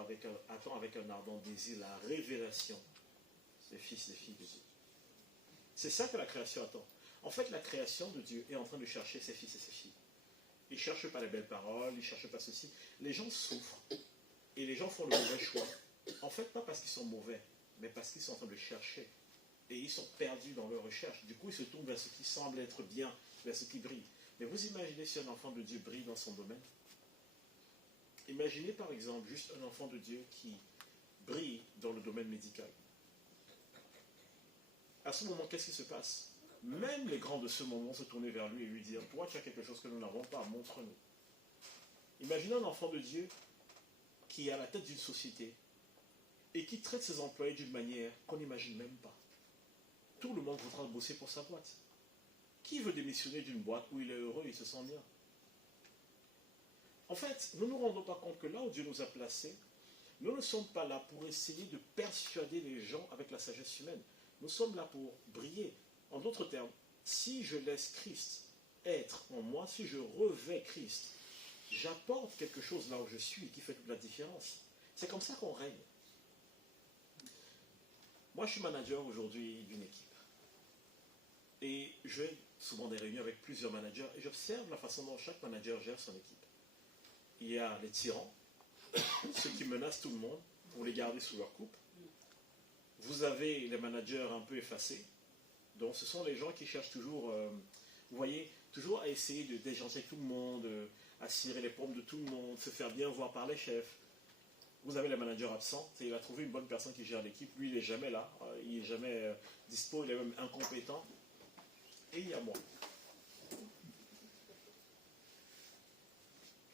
attend avec un ardent désir la révélation des fils et filles de Dieu. C'est ça que la création attend. En fait, la création de Dieu est en train de chercher ses fils et ses filles. Ils ne cherchent pas les belles paroles, ils ne cherchent pas ceci. Les gens souffrent et les gens font le mauvais choix. En fait, pas parce qu'ils sont mauvais, mais parce qu'ils sont en train de chercher. Et ils sont perdus dans leur recherche. Du coup, ils se tournent vers ce qui semble être bien, vers ce qui brille. Mais vous imaginez si un enfant de Dieu brille dans son domaine? Imaginez par exemple juste un enfant de Dieu qui brille dans le domaine médical. À ce moment, qu'est-ce qui se passe? Même les grands de ce moment vont se tourner vers lui et lui dire « Toi, tu as quelque chose que nous n'avons pas, montre-nous. » Imaginez un enfant de Dieu qui est à la tête d'une société et qui traite ses employés d'une manière qu'on n'imagine même pas. Tout le monde voudra bosser pour sa boîte. Qui veut démissionner d'une boîte où il est heureux et il se sent bien? En fait, nous ne nous rendons pas compte que là où Dieu nous a placés, nous ne sommes pas là pour essayer de persuader les gens avec la sagesse humaine. Nous sommes là pour briller. En d'autres termes, si je laisse Christ être en moi, si je revêts Christ, j'apporte quelque chose là où je suis qui fait toute la différence. C'est comme ça qu'on règne. Moi, je suis manager aujourd'hui d'une équipe. Et j'ai souvent des réunions avec plusieurs managers et j'observe la façon dont chaque manager gère son équipe. Il y a les tyrans, ceux qui menacent tout le monde pour les garder sous leur coupe. Vous avez les managers un peu effacés. Donc ce sont les gens qui cherchent toujours, vous voyez, toujours à essayer de déjanter tout le monde, à cirer les pompes de tout le monde, se faire bien voir par les chefs. Vous avez les managers absents, il a trouvé une bonne personne qui gère l'équipe, lui il n'est jamais là, il n'est jamais dispo, il est même incompétent. Et il y a moi.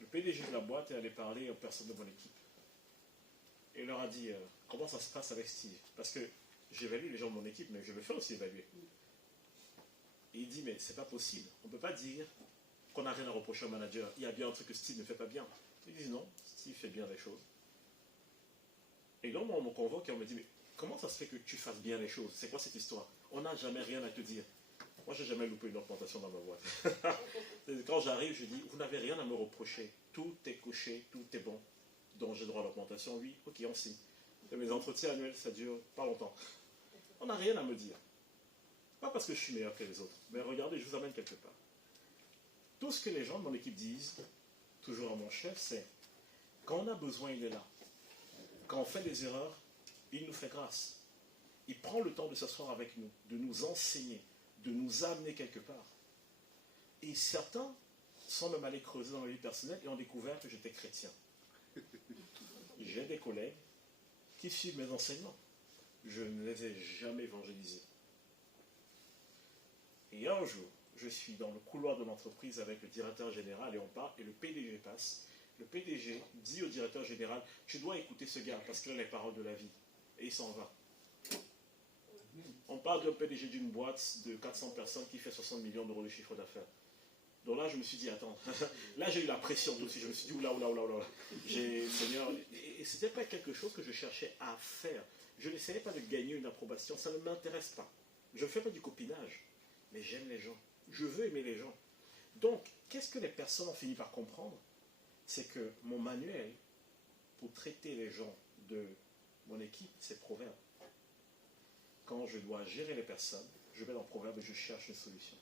Le PDG de la boîte est allé parler aux personnes de mon équipe. Et il leur a dit, comment ça se passe avec Steve? Parce que j'évalue les gens de mon équipe, mais je le fais aussi évaluer. Et il dit, mais c'est pas possible. On ne peut pas dire qu'on n'a rien à reprocher au manager. Il y a bien un truc que Steve ne fait pas bien. Ils disent non, Steve fait bien les choses. Et donc on me convoque et on me dit, mais comment ça se fait que tu fasses bien les choses? C'est quoi cette histoire? On n'a jamais rien à te dire. Moi, je n'ai jamais loupé une augmentation dans ma boîte. Quand j'arrive, je dis, vous n'avez rien à me reprocher. Tout est coché, tout est bon. Donc j'ai droit à l'augmentation, oui, ok, on signe. Et mes entretiens annuels, ça dure pas longtemps. On n'a rien à me dire. Pas parce que je suis meilleur que les autres, mais regardez, je vous amène quelque part. Tout ce que les gens de mon équipe disent, toujours à mon chef, c'est quand on a besoin, il est là. Quand on fait des erreurs, il nous fait grâce. Il prend le temps de s'asseoir avec nous, de nous enseigner, de nous amener quelque part. Et certains sont même allés creuser dans ma vie personnelle et ont découvert que j'étais chrétien. J'ai des collègues qui suivent mes enseignements. Je ne les ai jamais évangélisés. Et un jour, je suis dans le couloir de l'entreprise avec le directeur général et on part et le PDG passe. Le PDG dit au directeur général, tu dois écouter ce gars parce qu'il a les paroles de la vie. Et il s'en va. On parle d'un PDG d'une boîte de 400 personnes qui fait 60 millions d'euros de chiffre d'affaires. Donc là, je me suis dit, attends, là j'ai eu la pression tout de suite. Je me suis dit, oula. Seigneur, et ce n'était pas quelque chose que je cherchais à faire. Je n'essayais pas de gagner une approbation, ça ne m'intéresse pas. Je ne fais pas du copinage, mais j'aime les gens. Je veux aimer les gens. Donc, qu'est-ce que les personnes ont fini par comprendre? C'est que mon manuel pour traiter les gens de mon équipe, c'est Proverbe. Quand je dois gérer les personnes, je vais dans Proverbe et je cherche une solution.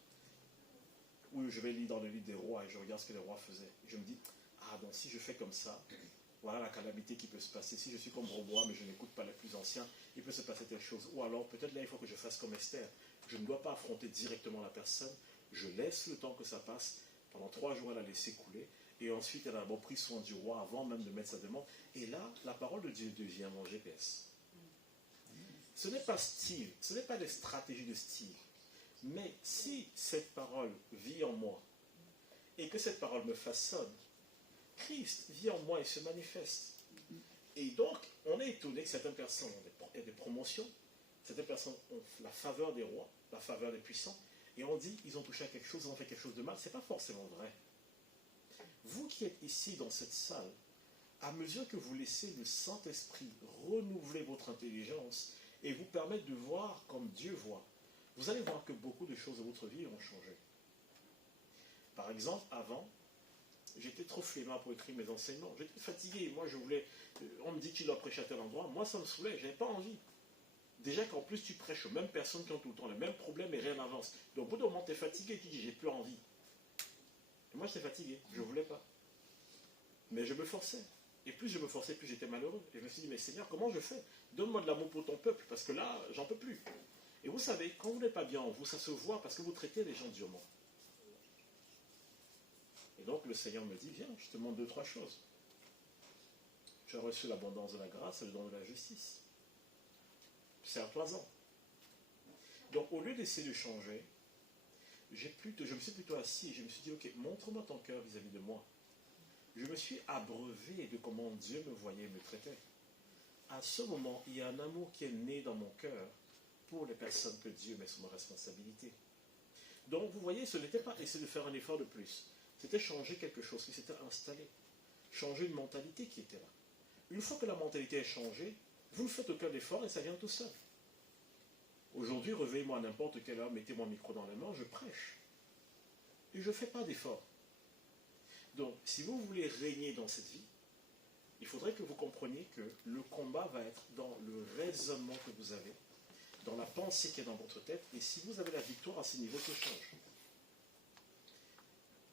Ou je vais lire dans le livre des rois et je regarde ce que les rois faisaient. Et je me dis, ah donc si je fais comme ça, voilà la calamité qui peut se passer. Si je suis comme Roboam mais je n'écoute pas les plus anciens, il peut se passer telle chose. Ou alors peut-être là il faut que je fasse comme Esther. Je ne dois pas affronter directement la personne. Je laisse le temps que ça passe. Pendant 3 jours, elle a laissé couler. Et ensuite, elle a d'abord pris soin du roi avant même de mettre sa demande. Et là, la parole de Dieu devient mon GPS. Ce n'est pas style, ce n'est pas des stratégies de style. Mais si cette parole vit en moi et que cette parole me façonne, Christ vit en moi et se manifeste. Et donc, on est étonné que certaines personnes ont des promotions, certaines personnes ont la faveur des rois, la faveur des puissants, et on dit ils ont touché à quelque chose, ils ont fait quelque chose de mal. Ce n'est pas forcément vrai. Vous qui êtes ici dans cette salle, à mesure que vous laissez le Saint-Esprit renouveler votre intelligence et vous permettre de voir comme Dieu voit, vous allez voir que beaucoup de choses de votre vie vont changer. Par exemple, avant, j'étais trop flemmard pour écrire mes enseignements. J'étais fatigué. Moi, on me dit que tu dois prêcher à tel endroit. Moi, ça me saoulait. Je n'avais pas envie. Déjà qu'en plus, tu prêches aux mêmes personnes qui ont tout le temps les mêmes problèmes et rien n'avance. Donc, au bout d'un moment, tu es fatigué. Tu dis, j'ai plus envie. Et moi, j'étais fatigué. Je ne voulais pas. Mais je me forçais. Et plus je me forçais, plus j'étais malheureux. Et je me suis dit, mais Seigneur, comment je fais? Donne-moi de l'amour pour ton peuple, parce que là, j'en peux plus. Et vous savez, quand vous n'êtes pas bien en vous, ça se voit parce que vous traitez les gens durement. Et donc le Seigneur me dit, viens, je te montre 2, 3 choses. Tu as reçu l'abondance de la grâce et le don de la justice. Sers-toi-en. Donc au lieu d'essayer de changer, je me suis plutôt assis et je me suis dit, ok, montre-moi ton cœur vis-à-vis de moi. Je me suis abreuvé de comment Dieu me voyait et me traitait. À ce moment, il y a un amour qui est né dans mon cœur pour les personnes que Dieu met sous ma responsabilité. Donc vous voyez, ce n'était pas essayer de faire un effort de plus. C'était changer quelque chose qui s'était installé. Changer une mentalité qui était là. Une fois que la mentalité est changée, vous ne faites aucun effort et ça vient tout seul. Aujourd'hui, réveillez-moi à n'importe quelle heure, mettez-moi un micro dans les mains, je prêche. Et je ne fais pas d'effort. Donc, si vous voulez régner dans cette vie, il faudrait que vous compreniez que le combat va être dans le raisonnement que vous avez, dans la pensée qui est dans votre tête, et si vous avez la victoire à ce niveau, tout change.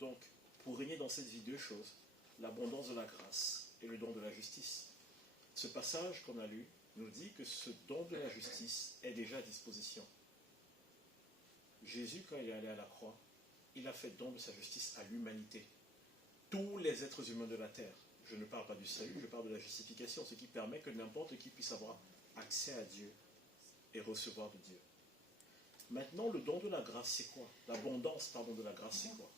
Donc, pour régner dans cette vie, 2 choses, l'abondance de la grâce et le don de la justice. Ce passage qu'on a lu nous dit que ce don de la justice est déjà à disposition. Jésus, quand il est allé à la croix, il a fait don de sa justice à l'humanité. Tous les êtres humains de la terre. Je ne parle pas du salut, je parle de la justification, ce qui permet que n'importe qui puisse avoir accès à Dieu et recevoir de Dieu. Maintenant, le don de la grâce, c'est quoi? L'abondance, pardon, de la grâce, c'est quoi?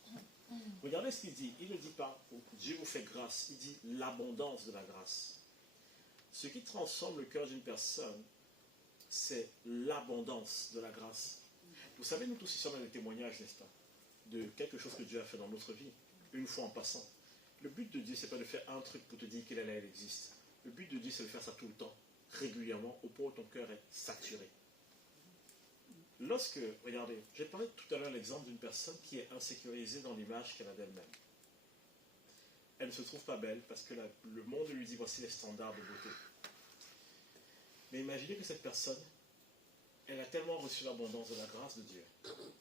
Regardez ce qu'il dit. Il ne dit pas Dieu vous fait grâce, il dit l'abondance de la grâce. Ce qui transforme le cœur d'une personne, c'est l'abondance de la grâce. Vous savez, nous tous ici, on a des témoignages, n'est-ce pas, de quelque chose que Dieu a fait dans notre vie, une fois en passant. Le but de Dieu, ce n'est pas de faire un truc pour te dire qu'il est là, elle existe. Le but de Dieu, c'est de faire ça tout le temps, régulièrement, au point où ton cœur est saturé. Lorsque, regardez, j'ai parlé tout à l'heure l'exemple d'une personne qui est insécurisée dans l'image qu'elle a d'elle-même. Elle ne se trouve pas belle parce que le monde lui dit voici les standards de beauté. Mais imaginez que cette personne, elle a tellement reçu l'abondance de la grâce de Dieu,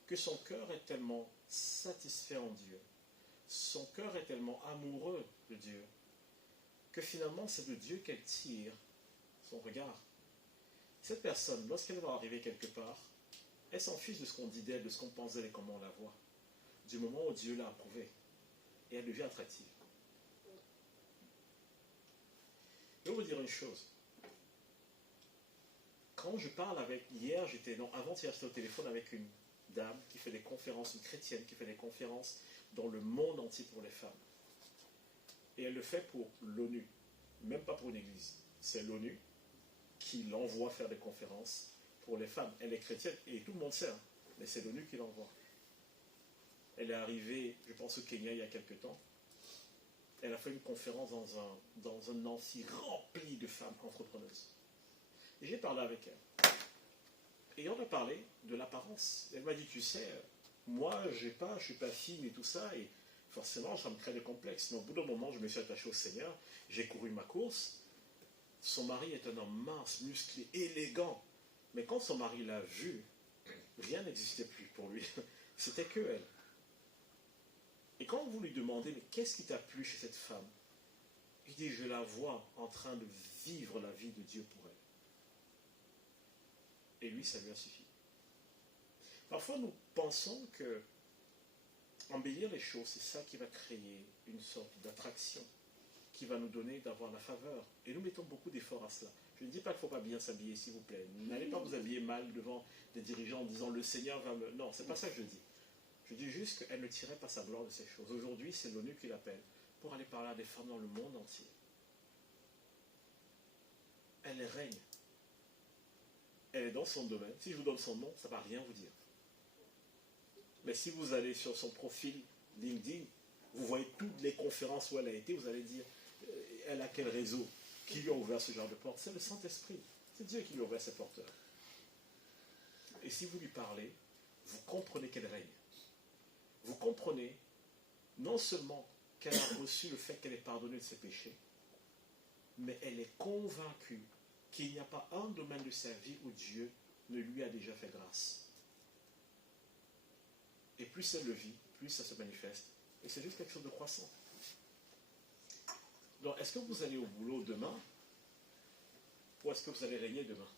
que son cœur est tellement satisfait en Dieu, son cœur est tellement amoureux de Dieu que finalement c'est de Dieu qu'elle tire son regard. Cette personne, lorsqu'elle va arriver quelque part, elle s'en fiche de ce qu'on dit d'elle, de ce qu'on pense d'elle et comment on la voit. Du moment où Dieu l'a approuvée, et elle devient attractive. Je vais vous dire une chose. Quand je parle avec, avant-hier, j'étais au téléphone avec une dame qui fait des conférences, une chrétienne qui fait des conférences dans le monde entier pour les femmes. Et elle le fait pour l'ONU, même pas pour une église. C'est l'ONU qui l'envoie faire des conférences pour les femmes. Elle est chrétienne et tout le monde sait, hein, mais c'est l'ONU qui l'envoie. Elle est arrivée, je pense, au Kenya il y a quelque temps. Elle a fait une conférence dans un Nancy rempli de femmes entrepreneuses. Et j'ai parlé avec elle. Et on a parlé de l'apparence. Elle m'a dit, tu sais, moi, je suis pas fine et tout ça, et forcément, ça me crée des complexes. Mais au bout d'un moment, je me suis attaché au Seigneur, j'ai couru ma course. Son mari est un homme mince, musclé, élégant. Mais quand son mari l'a vue, rien n'existait plus pour lui. C'était que elle. Et quand vous lui demandez, mais qu'est-ce qui t'a plu chez cette femme? Il dit, je la vois en train de vivre la vie de Dieu pour elle. Et lui, ça lui a suffi. Parfois, nous pensons que embellir les choses, c'est ça qui va créer une sorte d'attraction, qui va nous donner d'avoir la faveur. Et nous mettons beaucoup d'efforts à cela. Je ne dis pas qu'il ne faut pas bien s'habiller, s'il vous plaît. N'allez pas vous habiller mal devant des dirigeants en disant, le Seigneur va me... Non, c'est pas ça que je dis. Je dis juste qu'elle ne tirait pas sa gloire de ces choses. Aujourd'hui, c'est l'ONU qui l'appelle pour aller parler à des femmes dans le monde entier. Elle règne. Elle est dans son domaine. Si je vous donne son nom, ça ne va rien vous dire. Mais si vous allez sur son profil LinkedIn, vous voyez toutes les conférences où elle a été, vous allez dire, elle a quel réseau? Qui lui a ouvert ce genre de porte? C'est le Saint-Esprit. C'est Dieu qui lui a ouvert ces porteurs. Et si vous lui parlez, vous comprenez qu'elle règne. Vous comprenez non seulement qu'elle a reçu le fait qu'elle est pardonnée de ses péchés, mais elle est convaincue qu'il n'y a pas un domaine de sa vie où Dieu ne lui a déjà fait grâce. Et plus elle le vit, plus ça se manifeste. Et c'est juste quelque chose de croissant. Donc, est-ce que vous allez au boulot demain? Ou est-ce que vous allez régner demain?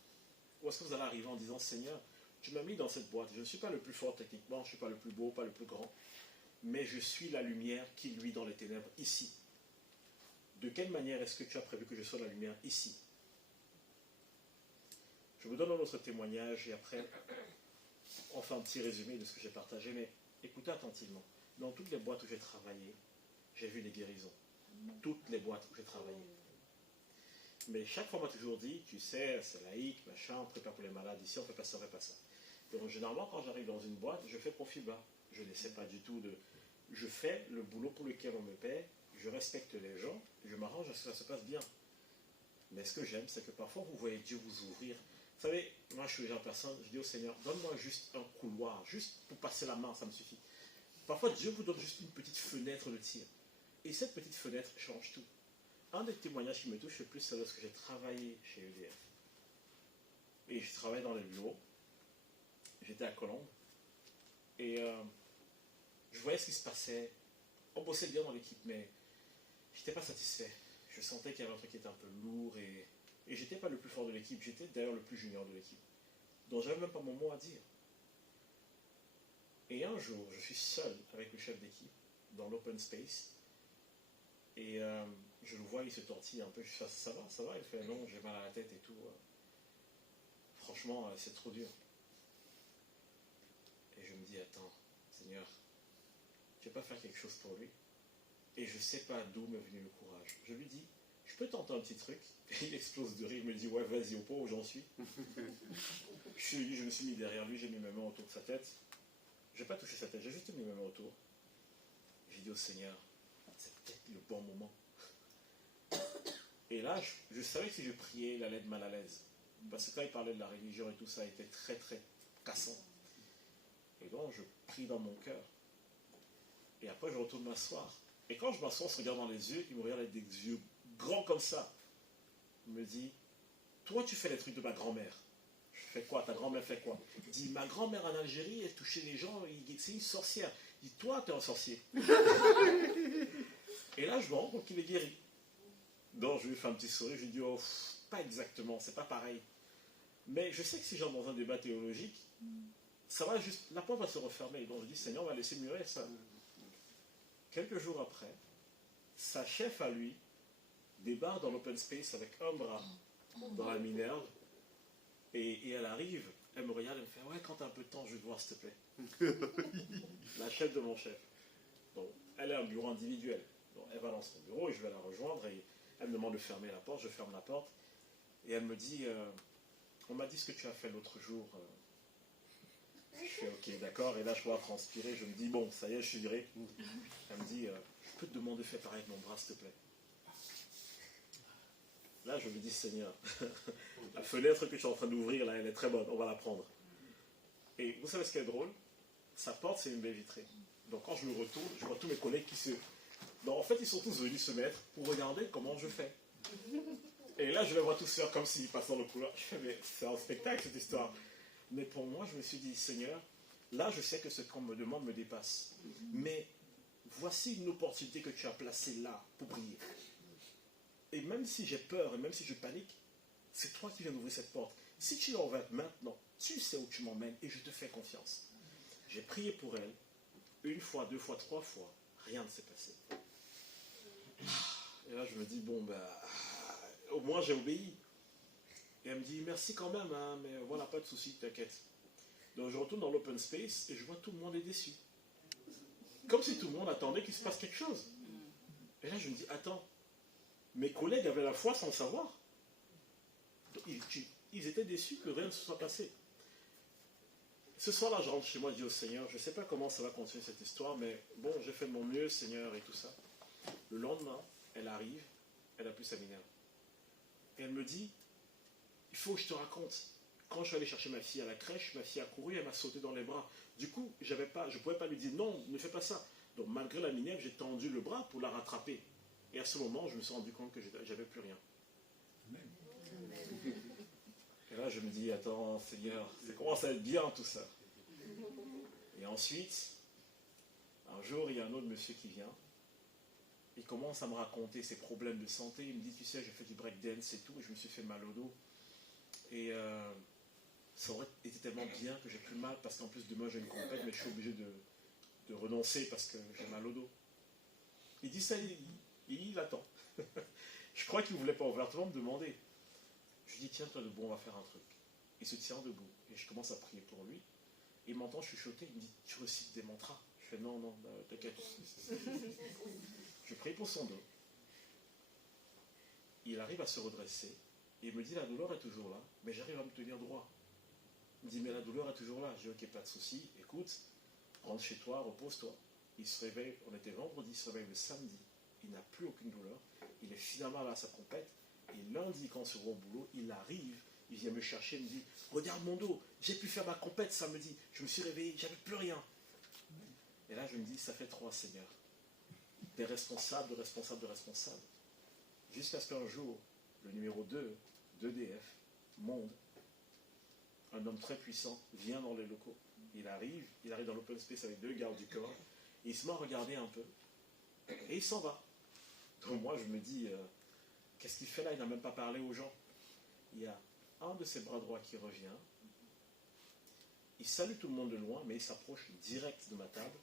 Ou est-ce que vous allez arriver en disant, Seigneur, tu m'as mis dans cette boîte, je ne suis pas le plus fort techniquement, je ne suis pas le plus beau, pas le plus grand, mais je suis la lumière qui luit dans les ténèbres ici. De quelle manière est-ce que tu as prévu que je sois la lumière ici? Je vous donne un autre témoignage et après, on fait un petit résumé de ce que j'ai partagé, mais écoutez attentivement. Dans toutes les boîtes où j'ai travaillé, j'ai vu des guérisons. Toutes les boîtes où j'ai travaillé. Mais chaque fois, on m'a toujours dit, tu sais, c'est laïque, machin, on prépare pour les malades ici, on ne fait pas ça, on ne fait pas ça. Donc, généralement, quand j'arrive dans une boîte, je fais profil bas. Je n'essaie pas du tout de... Je fais le boulot pour lequel on me paie, je respecte les gens, je m'arrange à ce que ça se passe bien. Mais ce que j'aime, c'est que parfois, vous voyez Dieu vous ouvrir. Vous savez, moi, je suis le genre de personne, je dis au Seigneur, donne-moi juste un couloir, juste pour passer la main, ça me suffit. Parfois, Dieu vous donne juste une petite fenêtre de tir. Et cette petite fenêtre change tout. Un des témoignages qui me touche le plus, c'est lorsque j'ai travaillé chez EDF. Et je travaillais dans les bureaux. J'étais à Colombes. Et je voyais ce qui se passait. On bossait bien dans l'équipe, mais je n'étais pas satisfait. Je sentais qu'il y avait un truc qui était un peu lourd. Et je n'étais pas le plus fort de l'équipe. J'étais d'ailleurs le plus junior de l'équipe. Donc je n'avais même pas mon mot à dire. Et un jour, je suis seul avec le chef d'équipe dans l'open space. Et je le vois, il se tortille un peu. Je fais, ça va? Il fait, non, j'ai mal à la tête et tout. Franchement, c'est trop dur. Et je me dis, attends, Seigneur, tu ne vas pas faire quelque chose pour lui? Et je ne sais pas d'où m'est venu le courage. Je lui dis, je peux tenter un petit truc? Et il explose de rire, il me dit, ouais, vas-y, au pot où j'en suis. Je me suis mis derrière lui, j'ai mis mes mains autour de sa tête. Je n'ai pas touché sa tête, j'ai juste mis mes mains autour. J'ai dit au Seigneur, c'est peut-être le bon moment. Et là, je savais que si je priais, il allait être mal à l'aise. Parce que quand il parlait de la religion et tout ça, il était très très cassant. Et donc, je prie dans mon cœur. Et après, je retourne m'asseoir. Et quand je m'assois, on se regarde dans les yeux, il me regarde avec des yeux grands comme ça. Il me dit, toi, tu fais les trucs de ma grand-mère. Je fais quoi? Ta grand-mère fait quoi? Il dit, ma grand-mère en Algérie, elle touchait les gens, c'est une sorcière. Il dit, toi, tu es un sorcier. Et là, je me rends compte qu'il est guéri. Donc, je lui fais un petit sourire, je lui dis, oh, pas exactement, c'est pas pareil. Mais je sais que si j'entre dans un débat théologique, ça va juste, la porte va se refermer. Donc, je dis, Seigneur, on va laisser murer ça. Quelques jours après, sa chef à lui débarque dans l'open space avec un bras dans la Minerve. Et elle arrive, elle me regarde, elle me fait, ouais, quand tu as un peu de temps, je vais te voir, s'il te plaît. La chef de mon chef. Donc, elle a un bureau individuel. Donc, elle va dans son bureau et je vais la rejoindre et elle me demande de fermer la porte. Je ferme la porte et elle me dit, on m'a dit ce que tu as fait l'autre jour. Je fais, ok, d'accord. Et là, je vois transpirer. Je me dis, bon, ça y est, je suis viré. Elle me dit, je peux te demander de faire pareil avec mon bras, s'il te plaît. Là, je me dis, Seigneur, la fenêtre que tu es en train d'ouvrir, là, elle est très bonne, on va la prendre. Et vous savez ce qui est drôle? Sa porte, c'est une baie vitrée. Donc quand je me retourne, je vois tous mes collègues qui se... Donc en fait, ils sont tous venus se mettre pour regarder comment je fais. Et là, je les vois tous faire comme s'ils passaient dans le couloir. Je fais, mais c'est un spectacle, cette histoire. Mais pour moi, je me suis dit, Seigneur, là, je sais que ce qu'on me demande me dépasse. Mais voici une opportunité que tu as placée là pour prier. Et même si j'ai peur et même si je panique, c'est toi qui viens d'ouvrir cette porte. Si tu l'en vas maintenant, tu sais où tu m'emmènes et je te fais confiance. J'ai prié pour elle, une fois, deux fois, trois fois, rien ne s'est passé. Et là, je me dis, bon, au moins j'ai obéi. Et elle me dit, merci quand même, hein, mais voilà, pas de souci, t'inquiète. Donc je retourne dans l'open space et je vois tout le monde est déçu. Comme si tout le monde attendait qu'il se passe quelque chose. Et là, je me dis, attends, mes collègues avaient la foi sans le savoir. Ils étaient déçus que rien ne se soit passé. Ce soir-là, je rentre chez moi, je dis au Seigneur, je ne sais pas comment ça va continuer cette histoire, mais bon, j'ai fait de mon mieux, Seigneur, et tout ça. Le lendemain, elle arrive, elle a plus sa Minerve. Et elle me dit, il faut que je te raconte. Quand je suis allé chercher ma fille à la crèche, ma fille a couru, elle m'a sauté dans les bras. Du coup, je ne pouvais pas lui dire, non, ne fais pas ça. Donc malgré la Minerve, j'ai tendu le bras pour la rattraper. Et à ce moment, je me suis rendu compte que j'avais plus rien. Et là, je me dis, attends, Seigneur, ça commence à être bien tout ça. Et ensuite, un jour, il y a un autre monsieur qui vient. Il commence à me raconter ses problèmes de santé. Il me dit, tu sais, j'ai fait du breakdance et tout, et je me suis fait mal au dos. Et ça aurait été tellement bien que j'ai plus mal, parce qu'en plus demain j'ai une compète, mais je suis obligé de renoncer parce que j'ai mal au dos. Il dit ça, il attend. Je crois qu'il ne voulait pas ouvertement me demander. Je lui dis, tiens, toi debout, on va faire un truc. Il se tient debout. Et je commence à prier pour lui. Il m'entend chuchoter. Il me dit, tu récites des mantras? Je fais, non, t'inquiète. Je prie pour son dos. Il arrive à se redresser. Et il me dit, la douleur est toujours là, mais j'arrive à me tenir droit. Il me dit, mais la douleur est toujours là. Je dis, ok, pas de souci. Écoute, rentre chez toi, repose-toi. Il se réveille, on était vendredi, il se réveille le samedi. Il n'a plus aucune douleur. Il est finalement là à sa compète. Et lundi, quand on se voit au boulot, il arrive, il vient me chercher, il me dit, regarde mon dos, j'ai pu faire ma compète samedi. Je me suis réveillé, j'avais plus rien. Et là, je me dis, ça fait 3, Seigneur. Des responsables, de responsables, de responsables. Jusqu'à ce qu'un jour, le numéro 2 d'EDF, Monde, un homme très puissant, vient dans les locaux. Il arrive dans l'open space avec 2 gardes du corps, et il se met à regarder un peu, et il s'en va. Donc moi, je me dis, qu'est-ce qu'il fait là? Il n'a même pas parlé aux gens. Il y a un de ses bras droits qui revient, il salue tout le monde de loin, mais il s'approche direct de ma table,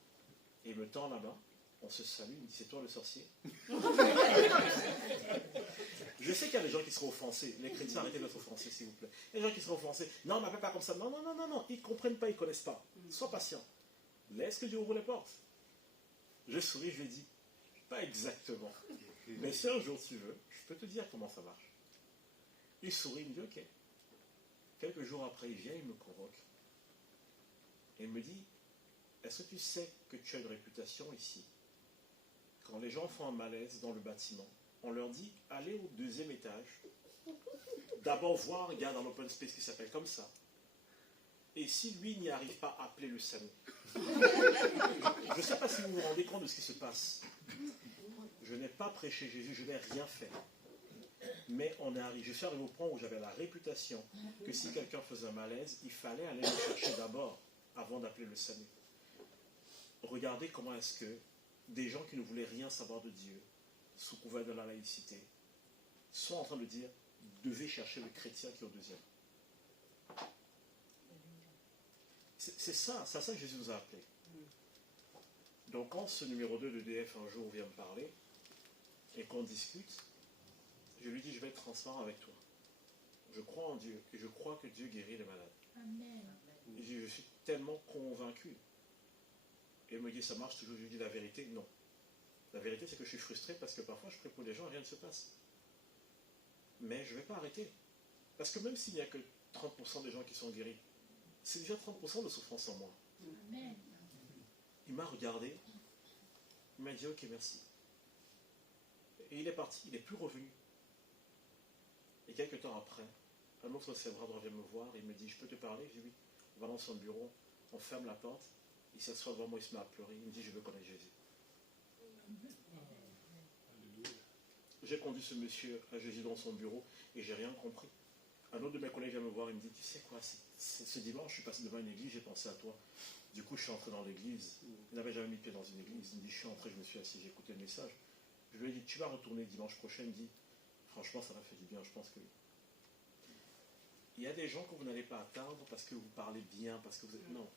et il me tend la main, on se salue, il me dit, c'est toi le sorcier? Je sais qu'il y a des gens qui seront offensés. Les chrétiens, arrêtez d'être offensés, s'il vous plaît. Il y a des gens qui seront offensés. Non, m'appelle pas comme ça. Non. Ils ne comprennent pas, ils ne connaissent pas. Sois patient. Laisse que Dieu ouvre les portes. Je souris, je lui ai dit, pas exactement. Mais si un jour tu veux, je peux te dire comment ça marche. Il sourit, il me dit, ok. Quelques jours après, il vient, il me convoque. Et il me dit, est-ce que tu sais que tu as une réputation ici? Quand les gens font un malaise dans le bâtiment, on leur dit, allez au 2e étage, d'abord voir un gars dans l'open space qui s'appelle comme ça, et si lui n'y arrive pas, appelez le SAMU. Je ne sais pas si vous vous rendez compte de ce qui se passe. Je n'ai pas prêché Jésus, je n'ai rien fait. Mais je suis arrivé au point où j'avais la réputation que si quelqu'un faisait un malaise, il fallait aller le chercher d'abord, avant d'appeler le SAMU. regardez comment est-ce que des gens qui ne voulaient rien savoir de Dieu, sous couvert de la laïcité, sont en train de dire, devez chercher le chrétien qui est au deuxième. C'est ça que Jésus nous a appelés. Donc quand ce numéro 2 d'EDF un jour vient me parler, et qu'on discute, je lui dis, je vais être transparent avec toi. Je crois en Dieu, et je crois que Dieu guérit les malades. Amen. Il dit, je suis tellement convaincu. Et il me dit, ça marche toujours. Je lui dis, la vérité, non. La vérité, c'est que je suis frustré parce que parfois, je prie pour les gens et rien ne se passe. Mais je ne vais pas arrêter. Parce que même s'il n'y a que 30% des gens qui sont guéris, c'est déjà 30% de souffrance en moi. Amen. Il m'a regardé, il m'a dit, ok, merci. Et il est parti, il n'est plus revenu. Et quelques temps après, un autre célébrant vient me voir, il me dit, je peux te parler? Je dis oui. On va dans son bureau, on ferme la porte, il s'assoit devant moi, il se met à pleurer, il me dit, je veux connaître Jésus. J'ai conduit ce monsieur à Jésus dans son bureau et j'ai rien compris. Un autre de mes collègues vient me voir, il me dit, tu sais quoi, ce dimanche, je suis passé devant une église, j'ai pensé à toi. Du coup, je suis entré dans l'église. Il n'avait jamais mis pied dans une église. Il me dit, je suis entré, je me suis assis, j'ai écouté le message. Je lui ai dit, tu vas retourner dimanche prochain. Il me dit, franchement, ça m'a fait du bien, je pense que... Il y a des gens que vous n'allez pas atteindre parce que vous parlez bien, parce que vous êtes... Non.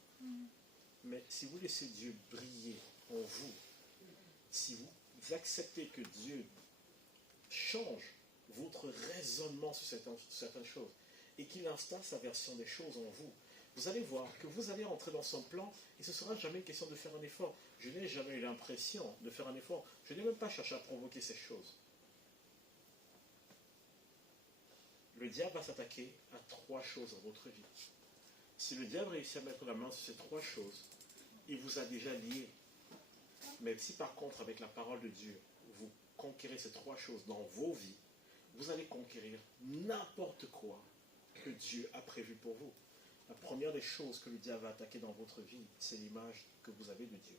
Mais si vous laissez Dieu briller en vous, si vous acceptez que Dieu change votre raisonnement sur certaines choses et qu'il installe sa version des choses en vous, vous allez voir que vous allez entrer dans son plan et ce ne sera jamais une question de faire un effort. Je n'ai jamais eu l'impression de faire un effort. Je n'ai même pas cherché à provoquer ces choses. Le diable va s'attaquer à 3 choses dans votre vie. Si le diable réussit à mettre la main sur ces 3 choses, il vous a déjà lié. Mais si par contre, avec la parole de Dieu, vous conquérez ces 3 choses dans vos vies, vous allez conquérir n'importe quoi que Dieu a prévu pour vous. La première des choses que le diable va attaquer dans votre vie, c'est l'image que vous avez de Dieu.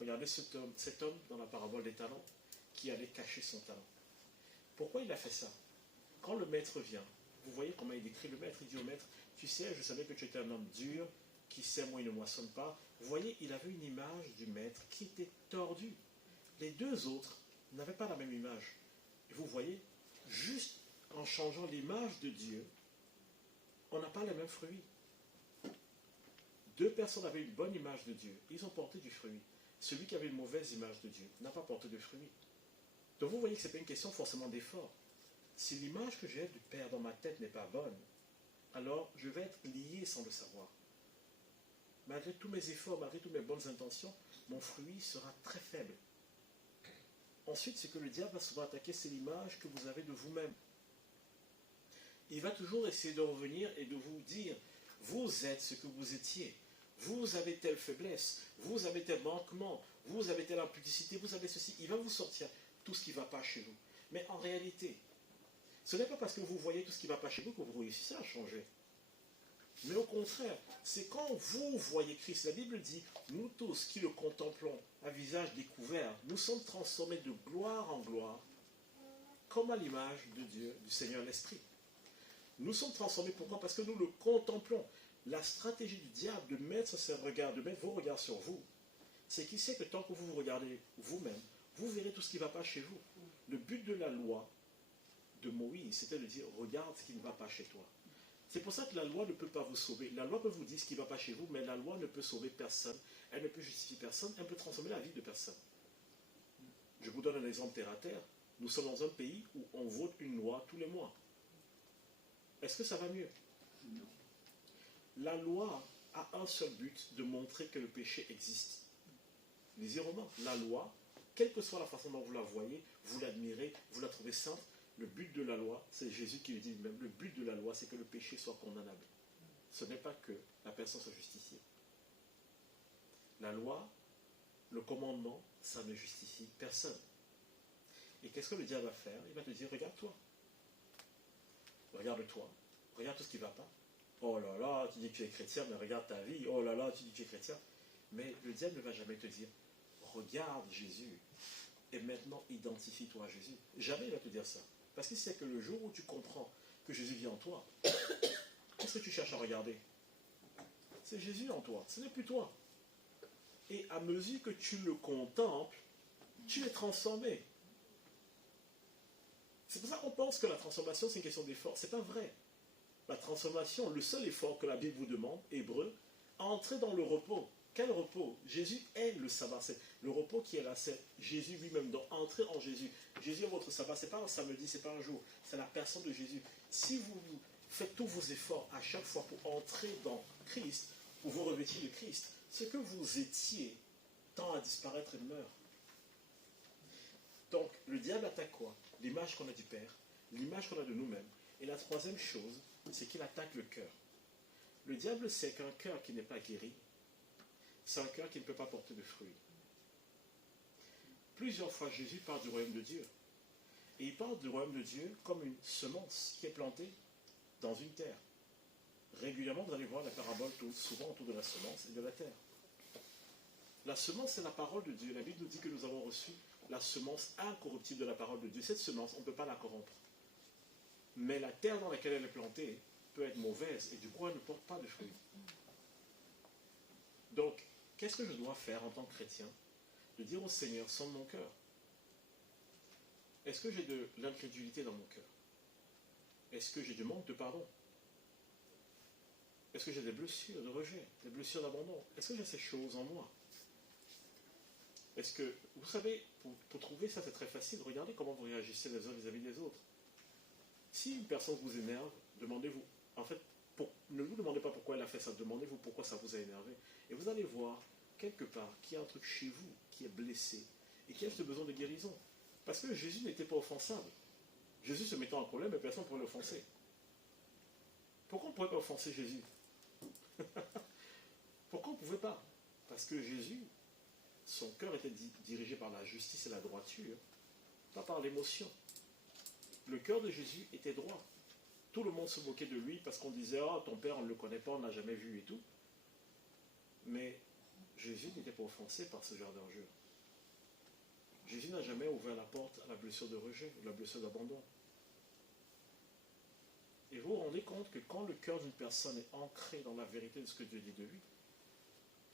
Regardez cet homme dans la parabole des talents qui allait cacher son talent. Pourquoi il a fait ça? Quand le maître vient, vous voyez comment il décrit le maître. Il dit au maître, tu sais, je savais que tu étais un homme dur, qui sème où il ne moissonne pas. Vous voyez, il avait une image du maître qui était tordue. Les 2 autres n'avaient pas la même image. Et vous voyez, juste en changeant l'image de Dieu, on n'a pas les mêmes fruits. 2 personnes avaient une bonne image de Dieu, ils ont porté du fruit. Celui qui avait une mauvaise image de Dieu n'a pas porté de fruit. Donc vous voyez que ce n'est pas une question forcément d'effort. Si l'image que j'ai du Père dans ma tête n'est pas bonne, alors je vais être lié sans le savoir. Malgré tous mes efforts, malgré toutes mes bonnes intentions, mon fruit sera très faible. Ensuite, ce que le diable va souvent attaquer, c'est l'image que vous avez de vous-même. Il va toujours essayer de revenir et de vous dire, vous êtes ce que vous étiez. Vous avez telle faiblesse, vous avez tel manquement, vous avez telle impudicité, vous avez ceci. Il va vous sortir tout ce qui ne va pas chez vous. Mais en réalité, ce n'est pas parce que vous voyez tout ce qui ne va pas chez vous que vous réussissez à changer. Mais au contraire, c'est quand vous voyez Christ. La Bible dit, nous tous qui le contemplons à visage découvert, nous sommes transformés de gloire en gloire, comme à l'image de Dieu, du Seigneur l'Esprit. Nous sommes transformés, pourquoi? Parce que nous le contemplons. La stratégie du diable de mettre ses regards, de mettre vos regards sur vous, c'est qu'il sait que tant que vous vous regardez vous-même, vous verrez tout ce qui ne va pas chez vous. Le but de la loi de Moïse, c'était de dire, regarde ce qui ne va pas chez toi. C'est pour ça que la loi ne peut pas vous sauver. La loi peut vous dire ce qui ne va pas chez vous, mais la loi ne peut sauver personne. Elle ne peut justifier personne, elle peut transformer la vie de personne. Je vous donne un exemple terre à terre. Nous sommes dans un pays où on vote une loi tous les mois. Est-ce que ça va mieux? Non. La loi a un seul but, de montrer que le péché existe. Lisez Romains. La loi, quelle que soit la façon dont vous la voyez, vous l'admirez, vous la trouvez sainte, le but de la loi, c'est Jésus qui le dit lui-même, le but de la loi, c'est que le péché soit condamnable. Ce n'est pas que la personne soit justifiée. La loi, le commandement, ça ne justifie personne. Et qu'est-ce que le diable va faire? Il va te dire, regarde-toi. Regarde-toi. Regarde tout ce qui ne va pas. Oh là là, tu dis que tu es chrétien, mais regarde ta vie. Oh là là, tu dis que tu es chrétien. Mais le diable ne va jamais te dire, regarde Jésus. Et maintenant, identifie-toi à Jésus. Jamais il va te dire ça. Parce qu'il sait que le jour où tu comprends que Jésus vit en toi, qu'est-ce que tu cherches à regarder? C'est Jésus en toi, ce n'est plus toi. Et à mesure que tu le contemples, tu es transformé. C'est pour ça qu'on pense que la transformation, c'est une question d'effort. Ce n'est pas vrai. La transformation, le seul effort que la Bible vous demande, Hébreu, entrer dans le repos. Quel repos? Jésus est le sabbat. C'est le repos qui est là, c'est Jésus lui-même. Donc, entrez en Jésus. Jésus est votre sabbat. Ce n'est pas un samedi, ce n'est pas un jour. C'est la personne de Jésus. Si vous faites tous vos efforts à chaque fois pour entrer dans Christ, pour vous revêtir de Christ, ce que vous étiez tend à disparaître et meurt. Donc, le diable attaque quoi? L'image qu'on a du Père, l'image qu'on a de nous-mêmes. Et la troisième chose, c'est qu'il attaque le cœur. Le diable sait qu'un cœur qui n'est pas guéri, c'est un cœur qui ne peut pas porter de fruits. Plusieurs fois, Jésus parle du royaume de Dieu. Et il parle du royaume de Dieu comme une semence qui est plantée dans une terre. Régulièrement, vous allez voir la parabole souvent autour de la semence et de la terre. La semence, c'est la parole de Dieu. La Bible nous dit que nous avons reçu la semence incorruptible de la parole de Dieu. Cette semence, on ne peut pas la corrompre. Mais la terre dans laquelle elle est plantée peut être mauvaise et du coup, elle ne porte pas de fruits. Donc, qu'est-ce que je dois faire en tant que chrétien? De dire au Seigneur, sonde mon cœur. Est-ce que j'ai de l'incrédulité dans mon cœur? Est-ce que j'ai du manque de pardon? Est-ce que j'ai des blessures de rejet, des blessures d'abandon? Est-ce que j'ai ces choses en moi? Est-ce que, vous savez, pour trouver ça, c'est très facile. Regardez comment vous réagissez les uns vis-à-vis des autres. Si une personne vous énerve, demandez-vous. En fait, ne vous demandez pas pourquoi elle a fait ça, demandez-vous pourquoi ça vous a énervé. Et vous allez voir, quelque part, qu'il y a un truc chez vous qui est blessé et qui a ce besoin de guérison. Parce que Jésus n'était pas offensable. Jésus se mettait en problème et personne ne pouvait l'offenser. Pourquoi on ne pourrait pas offenser Jésus? Pourquoi on ne pouvait pas? Parce que Jésus, son cœur était dirigé par la justice et la droiture, pas par l'émotion. Le cœur de Jésus était droit. Tout le monde se moquait de lui parce qu'on disait « Oh, ton père, on ne le connaît pas, on ne l'a jamais vu et tout. » Mais Jésus n'était pas offensé par ce genre d'injure. Jésus n'a jamais ouvert la porte à la blessure de rejet, la blessure d'abandon. Et vous vous rendez compte que quand le cœur d'une personne est ancré dans la vérité de ce que Dieu dit de lui,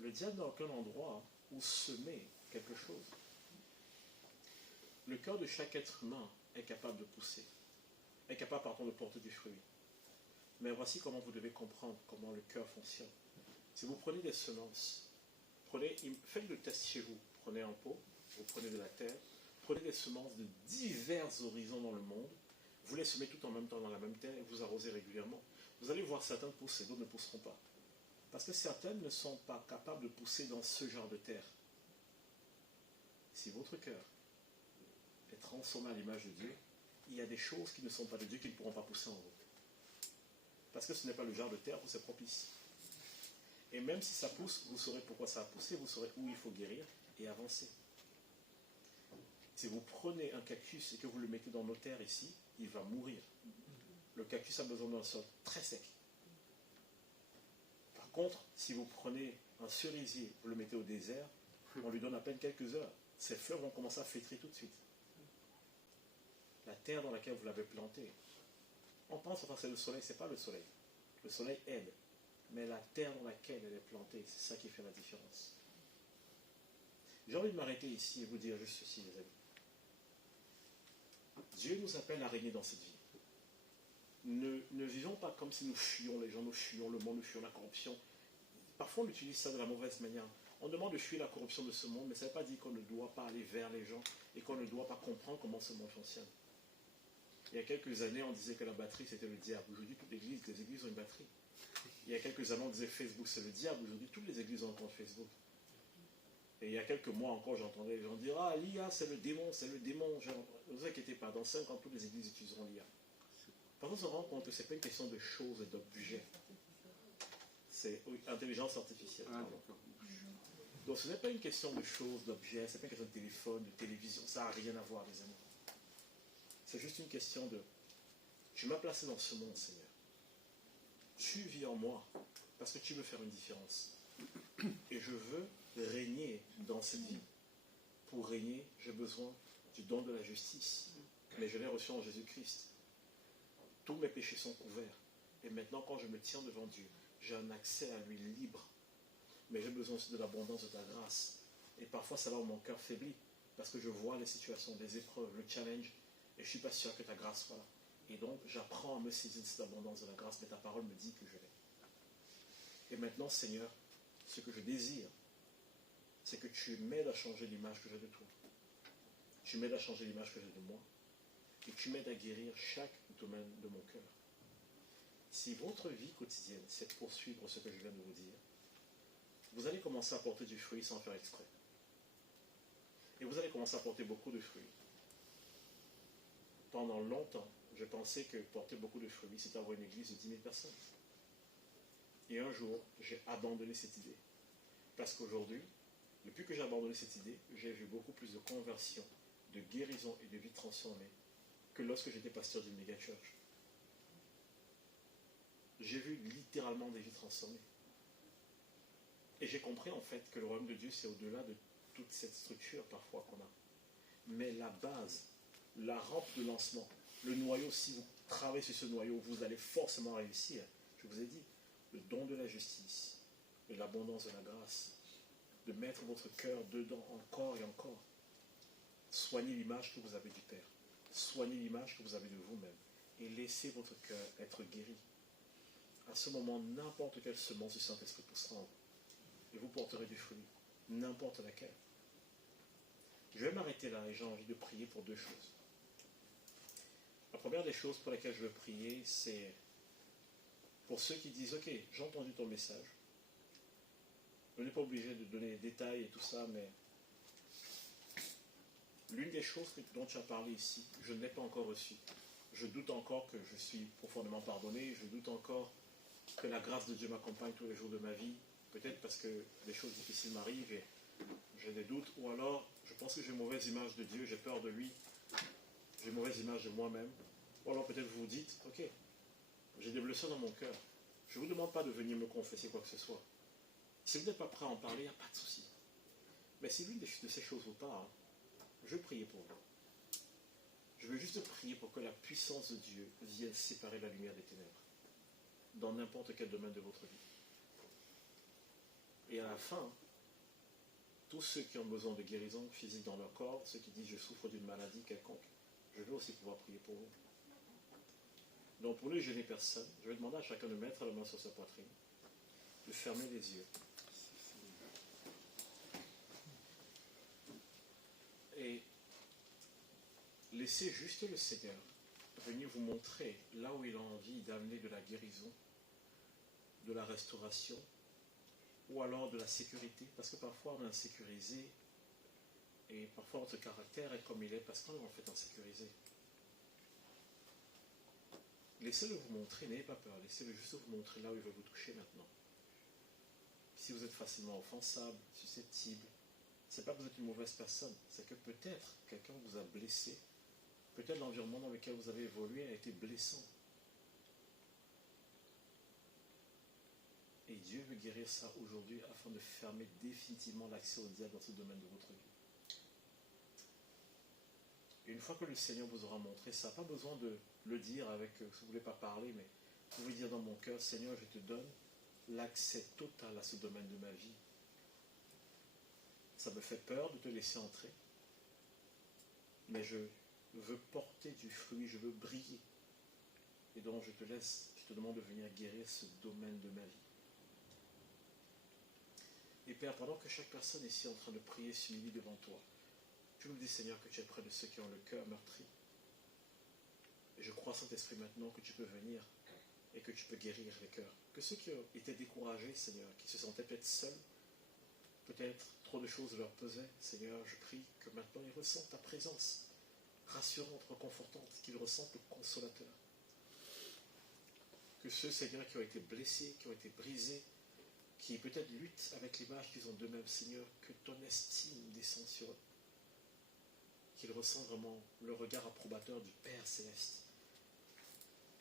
le diable n'a aucun endroit où semer quelque chose. Le cœur de chaque être humain est capable de pousser, est capable, pardon, de porter du fruit. Mais voici comment vous devez comprendre comment le cœur fonctionne. Si vous prenez des semences, faites le test chez vous. Prenez un pot, vous prenez de la terre, prenez des semences de divers horizons dans le monde, vous les semez tout en même temps dans la même terre et vous arrosez régulièrement. Vous allez voir certaines pousser, d'autres ne pousseront pas. Parce que certaines ne sont pas capables de pousser dans ce genre de terre. Si votre cœur est transformé à l'image de Dieu, il y a des choses qui ne sont pas de Dieu qui ne pourront pas pousser en vous. Parce que ce n'est pas le genre de terre où c'est propice. Et même si ça pousse, vous saurez pourquoi ça a poussé, vous saurez où il faut guérir et avancer. Si vous prenez un cactus et que vous le mettez dans nos terres ici, il va mourir. Le cactus a besoin d'un sol très sec. Par contre, si vous prenez un cerisier, vous le mettez au désert, on lui donne à peine quelques heures. Ses fleurs vont commencer à flétrir tout de suite. La terre dans laquelle vous l'avez planté, on pense que c'est le soleil, ce n'est pas le soleil. Le soleil aide. Mais la terre dans laquelle elle est plantée, c'est ça qui fait la différence. J'ai envie de m'arrêter ici et vous dire juste ceci, les amis. Dieu nous appelle à régner dans cette vie. Ne vivons pas comme si nous fuyions les gens, nous fuyions le monde, nous fuyions la corruption. Parfois on utilise ça de la mauvaise manière. On demande de fuir la corruption de ce monde, mais ça ne veut pas dire qu'on ne doit pas aller vers les gens et qu'on ne doit pas comprendre comment ce monde fonctionne. Il y a quelques années, on disait que la batterie c'était le diable. Aujourd'hui, toutes les églises ont une batterie. Il y a quelques années, on disait Facebook c'est le diable. Aujourd'hui, toutes les églises ont un compte Facebook. Et il y a quelques mois encore, j'entendais les gens dire « Ah, l'IA, c'est le démon, c'est le démon. » Ne vous inquiétez pas, dans 5 ans, toutes les églises utiliseront l'IA. Par contre, on se rend compte que ce n'est pas une question de choses et d'objets. C'est intelligence artificielle. Donc ce n'est pas une question de choses, d'objets, ce n'est pas une question de téléphone, de télévision. Ça n'a rien à voir, les amis. C'est juste une question de « Tu m'as placé dans ce monde, Seigneur. Tu vis en moi parce que tu veux faire une différence. Et je veux régner dans cette vie. Pour régner, j'ai besoin du don de la justice. Mais je l'ai reçu en Jésus-Christ. Tous mes péchés sont couverts. Et maintenant, quand je me tiens devant Dieu, j'ai un accès à lui libre. mais j'ai besoin aussi de l'abondance de ta grâce. Et parfois, c'est là où mon cœur faiblit, parce que je vois les situations, les épreuves, le challenge, et je ne suis pas sûr que ta grâce soit là. Et donc, j'apprends à me saisir de cette abondance de la grâce, mais ta parole me dit que je l'ai. Et maintenant, Seigneur, ce que je désire, c'est que tu m'aides à changer l'image que j'ai de toi. Tu m'aides à changer l'image que j'ai de moi. Et tu m'aides à guérir chaque domaine de mon cœur. Si votre vie quotidienne, c'est de poursuivre ce que je viens de vous dire, vous allez commencer à porter du fruit sans faire exprès. Et vous allez commencer à porter beaucoup de fruits. Pendant longtemps, je pensais que porter beaucoup de fruits, c'était avoir une église de 10 000 personnes. Et un jour, j'ai abandonné cette idée. Parce qu'aujourd'hui, depuis que j'ai abandonné cette idée, j'ai vu beaucoup plus de conversions, de guérison et de vie transformée que lorsque j'étais pasteur d'une méga church. J'ai vu littéralement des vies transformées. Et j'ai compris en fait que le royaume de Dieu, c'est au-delà de toute cette structure parfois qu'on a. Mais la base, la rampe de lancement, le noyau, si vous travaillez sur ce noyau, vous allez forcément réussir. Je vous ai dit, le don de la justice, de l'abondance de la grâce, de mettre votre cœur dedans encore et encore. Soignez l'image que vous avez du Père. Soignez l'image que vous avez de vous-même. Et laissez votre cœur être guéri. À ce moment, n'importe quelle semence du Saint-Esprit poussera en vous. Et vous porterez du fruit. N'importe laquelle. Je vais m'arrêter là et j'ai envie de prier pour deux choses. La première des choses pour lesquelles je veux prier, c'est pour ceux qui disent « Ok, j'ai entendu ton message. Je n'ai pas obligé de donner les détails et tout ça, mais l'une des choses dont tu as parlé ici, je ne l'ai pas encore reçue. Je doute encore que je suis profondément pardonné. Je doute encore que la grâce de Dieu m'accompagne tous les jours de ma vie. Peut-être parce que des choses difficiles m'arrivent et j'ai des doutes. Ou alors, je pense que j'ai une mauvaise image de Dieu, j'ai peur de lui. J'ai une mauvaise image de moi-même. Ou alors peut-être vous vous dites, ok, j'ai des blessures dans mon cœur. Je ne vous demande pas de venir me confesser quoi que ce soit. Si vous n'êtes pas prêt à en parler, il n'y a pas de souci. Mais si l'une de ces choses vous parle, je vais prier pour vous. Je veux juste prier pour que la puissance de Dieu vienne séparer la lumière des ténèbres dans n'importe quel domaine de votre vie. Et à la fin, tous ceux qui ont besoin de guérison physique dans leur corps, ceux qui disent je souffre d'une maladie quelconque, je veux aussi pouvoir prier pour vous. Donc pour ne gêner personne, je vais demander à chacun de mettre la main sur sa poitrine, de fermer les yeux. Et laissez juste le Seigneur venir vous montrer là où il a envie d'amener de la guérison, de la restauration, ou alors de la sécurité, parce que parfois on est insécurisé, et parfois votre caractère est comme il est, parce qu'on est en fait insécurisé. Laissez-le vous montrer, n'ayez pas peur, laissez-le juste vous montrer là où il veut vous toucher maintenant. Si vous êtes facilement offensable, susceptible, c'est pas que vous êtes une mauvaise personne, c'est que peut-être quelqu'un vous a blessé, peut-être l'environnement dans lequel vous avez évolué a été blessant. Et Dieu veut guérir ça aujourd'hui afin de fermer définitivement l'accès au diable dans ce domaine de votre vie. Et une fois que le Seigneur vous aura montré ça, pas besoin de le dire avec, si vous ne voulez pas parler, mais vous pouvez dire dans mon cœur, Seigneur, je te donne l'accès total à ce domaine de ma vie. Ça me fait peur de te laisser entrer, mais je veux porter du fruit, je veux briller. Et donc je te demande de venir guérir ce domaine de ma vie. Et Père, pendant que chaque personne ici est en train de prier s'humilie devant toi, tu nous dis, Seigneur, que tu es près de ceux qui ont le cœur meurtri. Et je crois, Saint-Esprit, maintenant que tu peux venir et que tu peux guérir les cœurs. Que ceux qui ont été découragés, Seigneur, qui se sentaient peut-être seuls, peut-être trop de choses leur pesaient, Seigneur, je prie que maintenant ils ressentent ta présence rassurante, reconfortante, qu'ils ressentent le consolateur. Que ceux, Seigneur, qui ont été blessés, qui ont été brisés, qui peut-être luttent avec l'image qu'ils ont d'eux-mêmes, Seigneur, que ton estime descende sur eux. Qu'ils ressentent vraiment le regard approbateur du Père Céleste.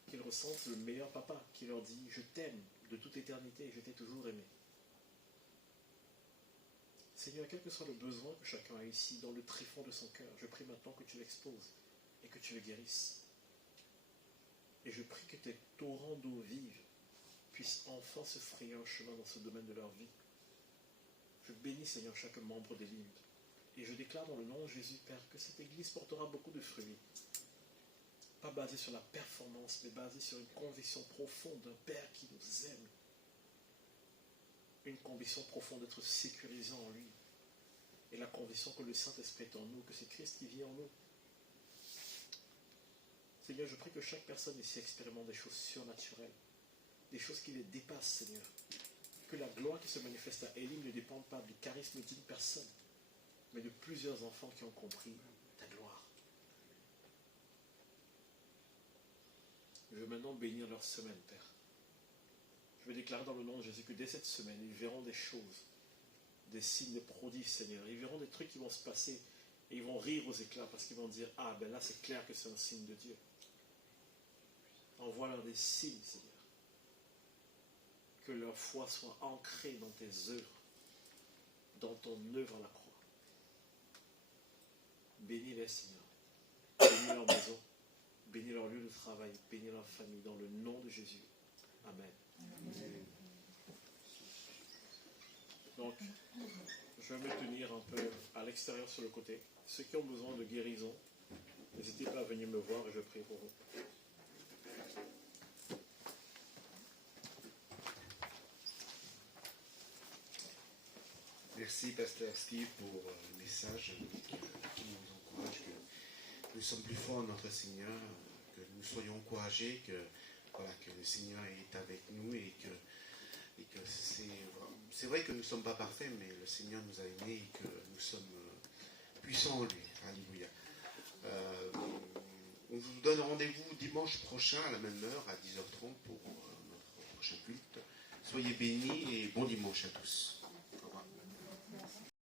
Qu'ils ressentent le meilleur papa qui leur dit « Je t'aime de toute éternité et je t'ai toujours aimé ». Seigneur, quel que soit le besoin que chacun a ici, dans le tréfonds de son cœur, je prie maintenant que tu l'exposes et que tu le guérisses. Et je prie que tes torrents d'eau vive puissent enfin se frayer un chemin dans ce domaine de leur vie. Je bénis, Seigneur, chaque membre d'Élim. Et je déclare dans le nom de Jésus, Père, que cette Église portera beaucoup de fruits. Pas basé sur la performance, mais basé sur une conviction profonde d'un Père qui nous aime. Une conviction profonde d'être sécurisé en lui. Et la conviction que le Saint-Esprit est en nous, que c'est Christ qui vit en nous. Seigneur, je prie que chaque personne ici expérimente des choses surnaturelles. Des choses qui les dépassent, Seigneur. Que la gloire qui se manifeste à Élim ne dépende pas du charisme d'une personne, mais de plusieurs enfants qui ont compris ta gloire. Je veux maintenant bénir leur semaine, Père. Je veux déclarer dans le nom de Jésus que dès cette semaine, ils verront des choses, des signes, des prodiges, Seigneur. Ils verront des trucs qui vont se passer et ils vont rire aux éclats parce qu'ils vont dire « Ah, ben là, c'est clair que c'est un signe de Dieu. » Envoie-leur des signes, Seigneur. Que leur foi soit ancrée dans tes œuvres, dans ton œuvre à la croix. Bénis-les, Seigneur. Bénis leur maison. Bénis leur lieu de travail. Bénis leur famille. Dans le nom de Jésus. Amen. Amen. Donc, je vais me tenir un peu à l'extérieur sur le côté. Ceux qui ont besoin de guérison, n'hésitez pas à venir me voir et je prie pour vous. Merci, Pasteur Steve, pour le message qui nous encourage, que nous sommes plus forts en notre Seigneur, que nous soyons encouragés, que le Seigneur est avec nous et que c'est vrai que nous ne sommes pas parfaits, mais le Seigneur nous a aimés et que nous sommes puissants en lui. Alléluia. On vous donne rendez-vous dimanche prochain à la même heure, à 10h30 pour notre prochain culte. Soyez bénis et bon dimanche à tous.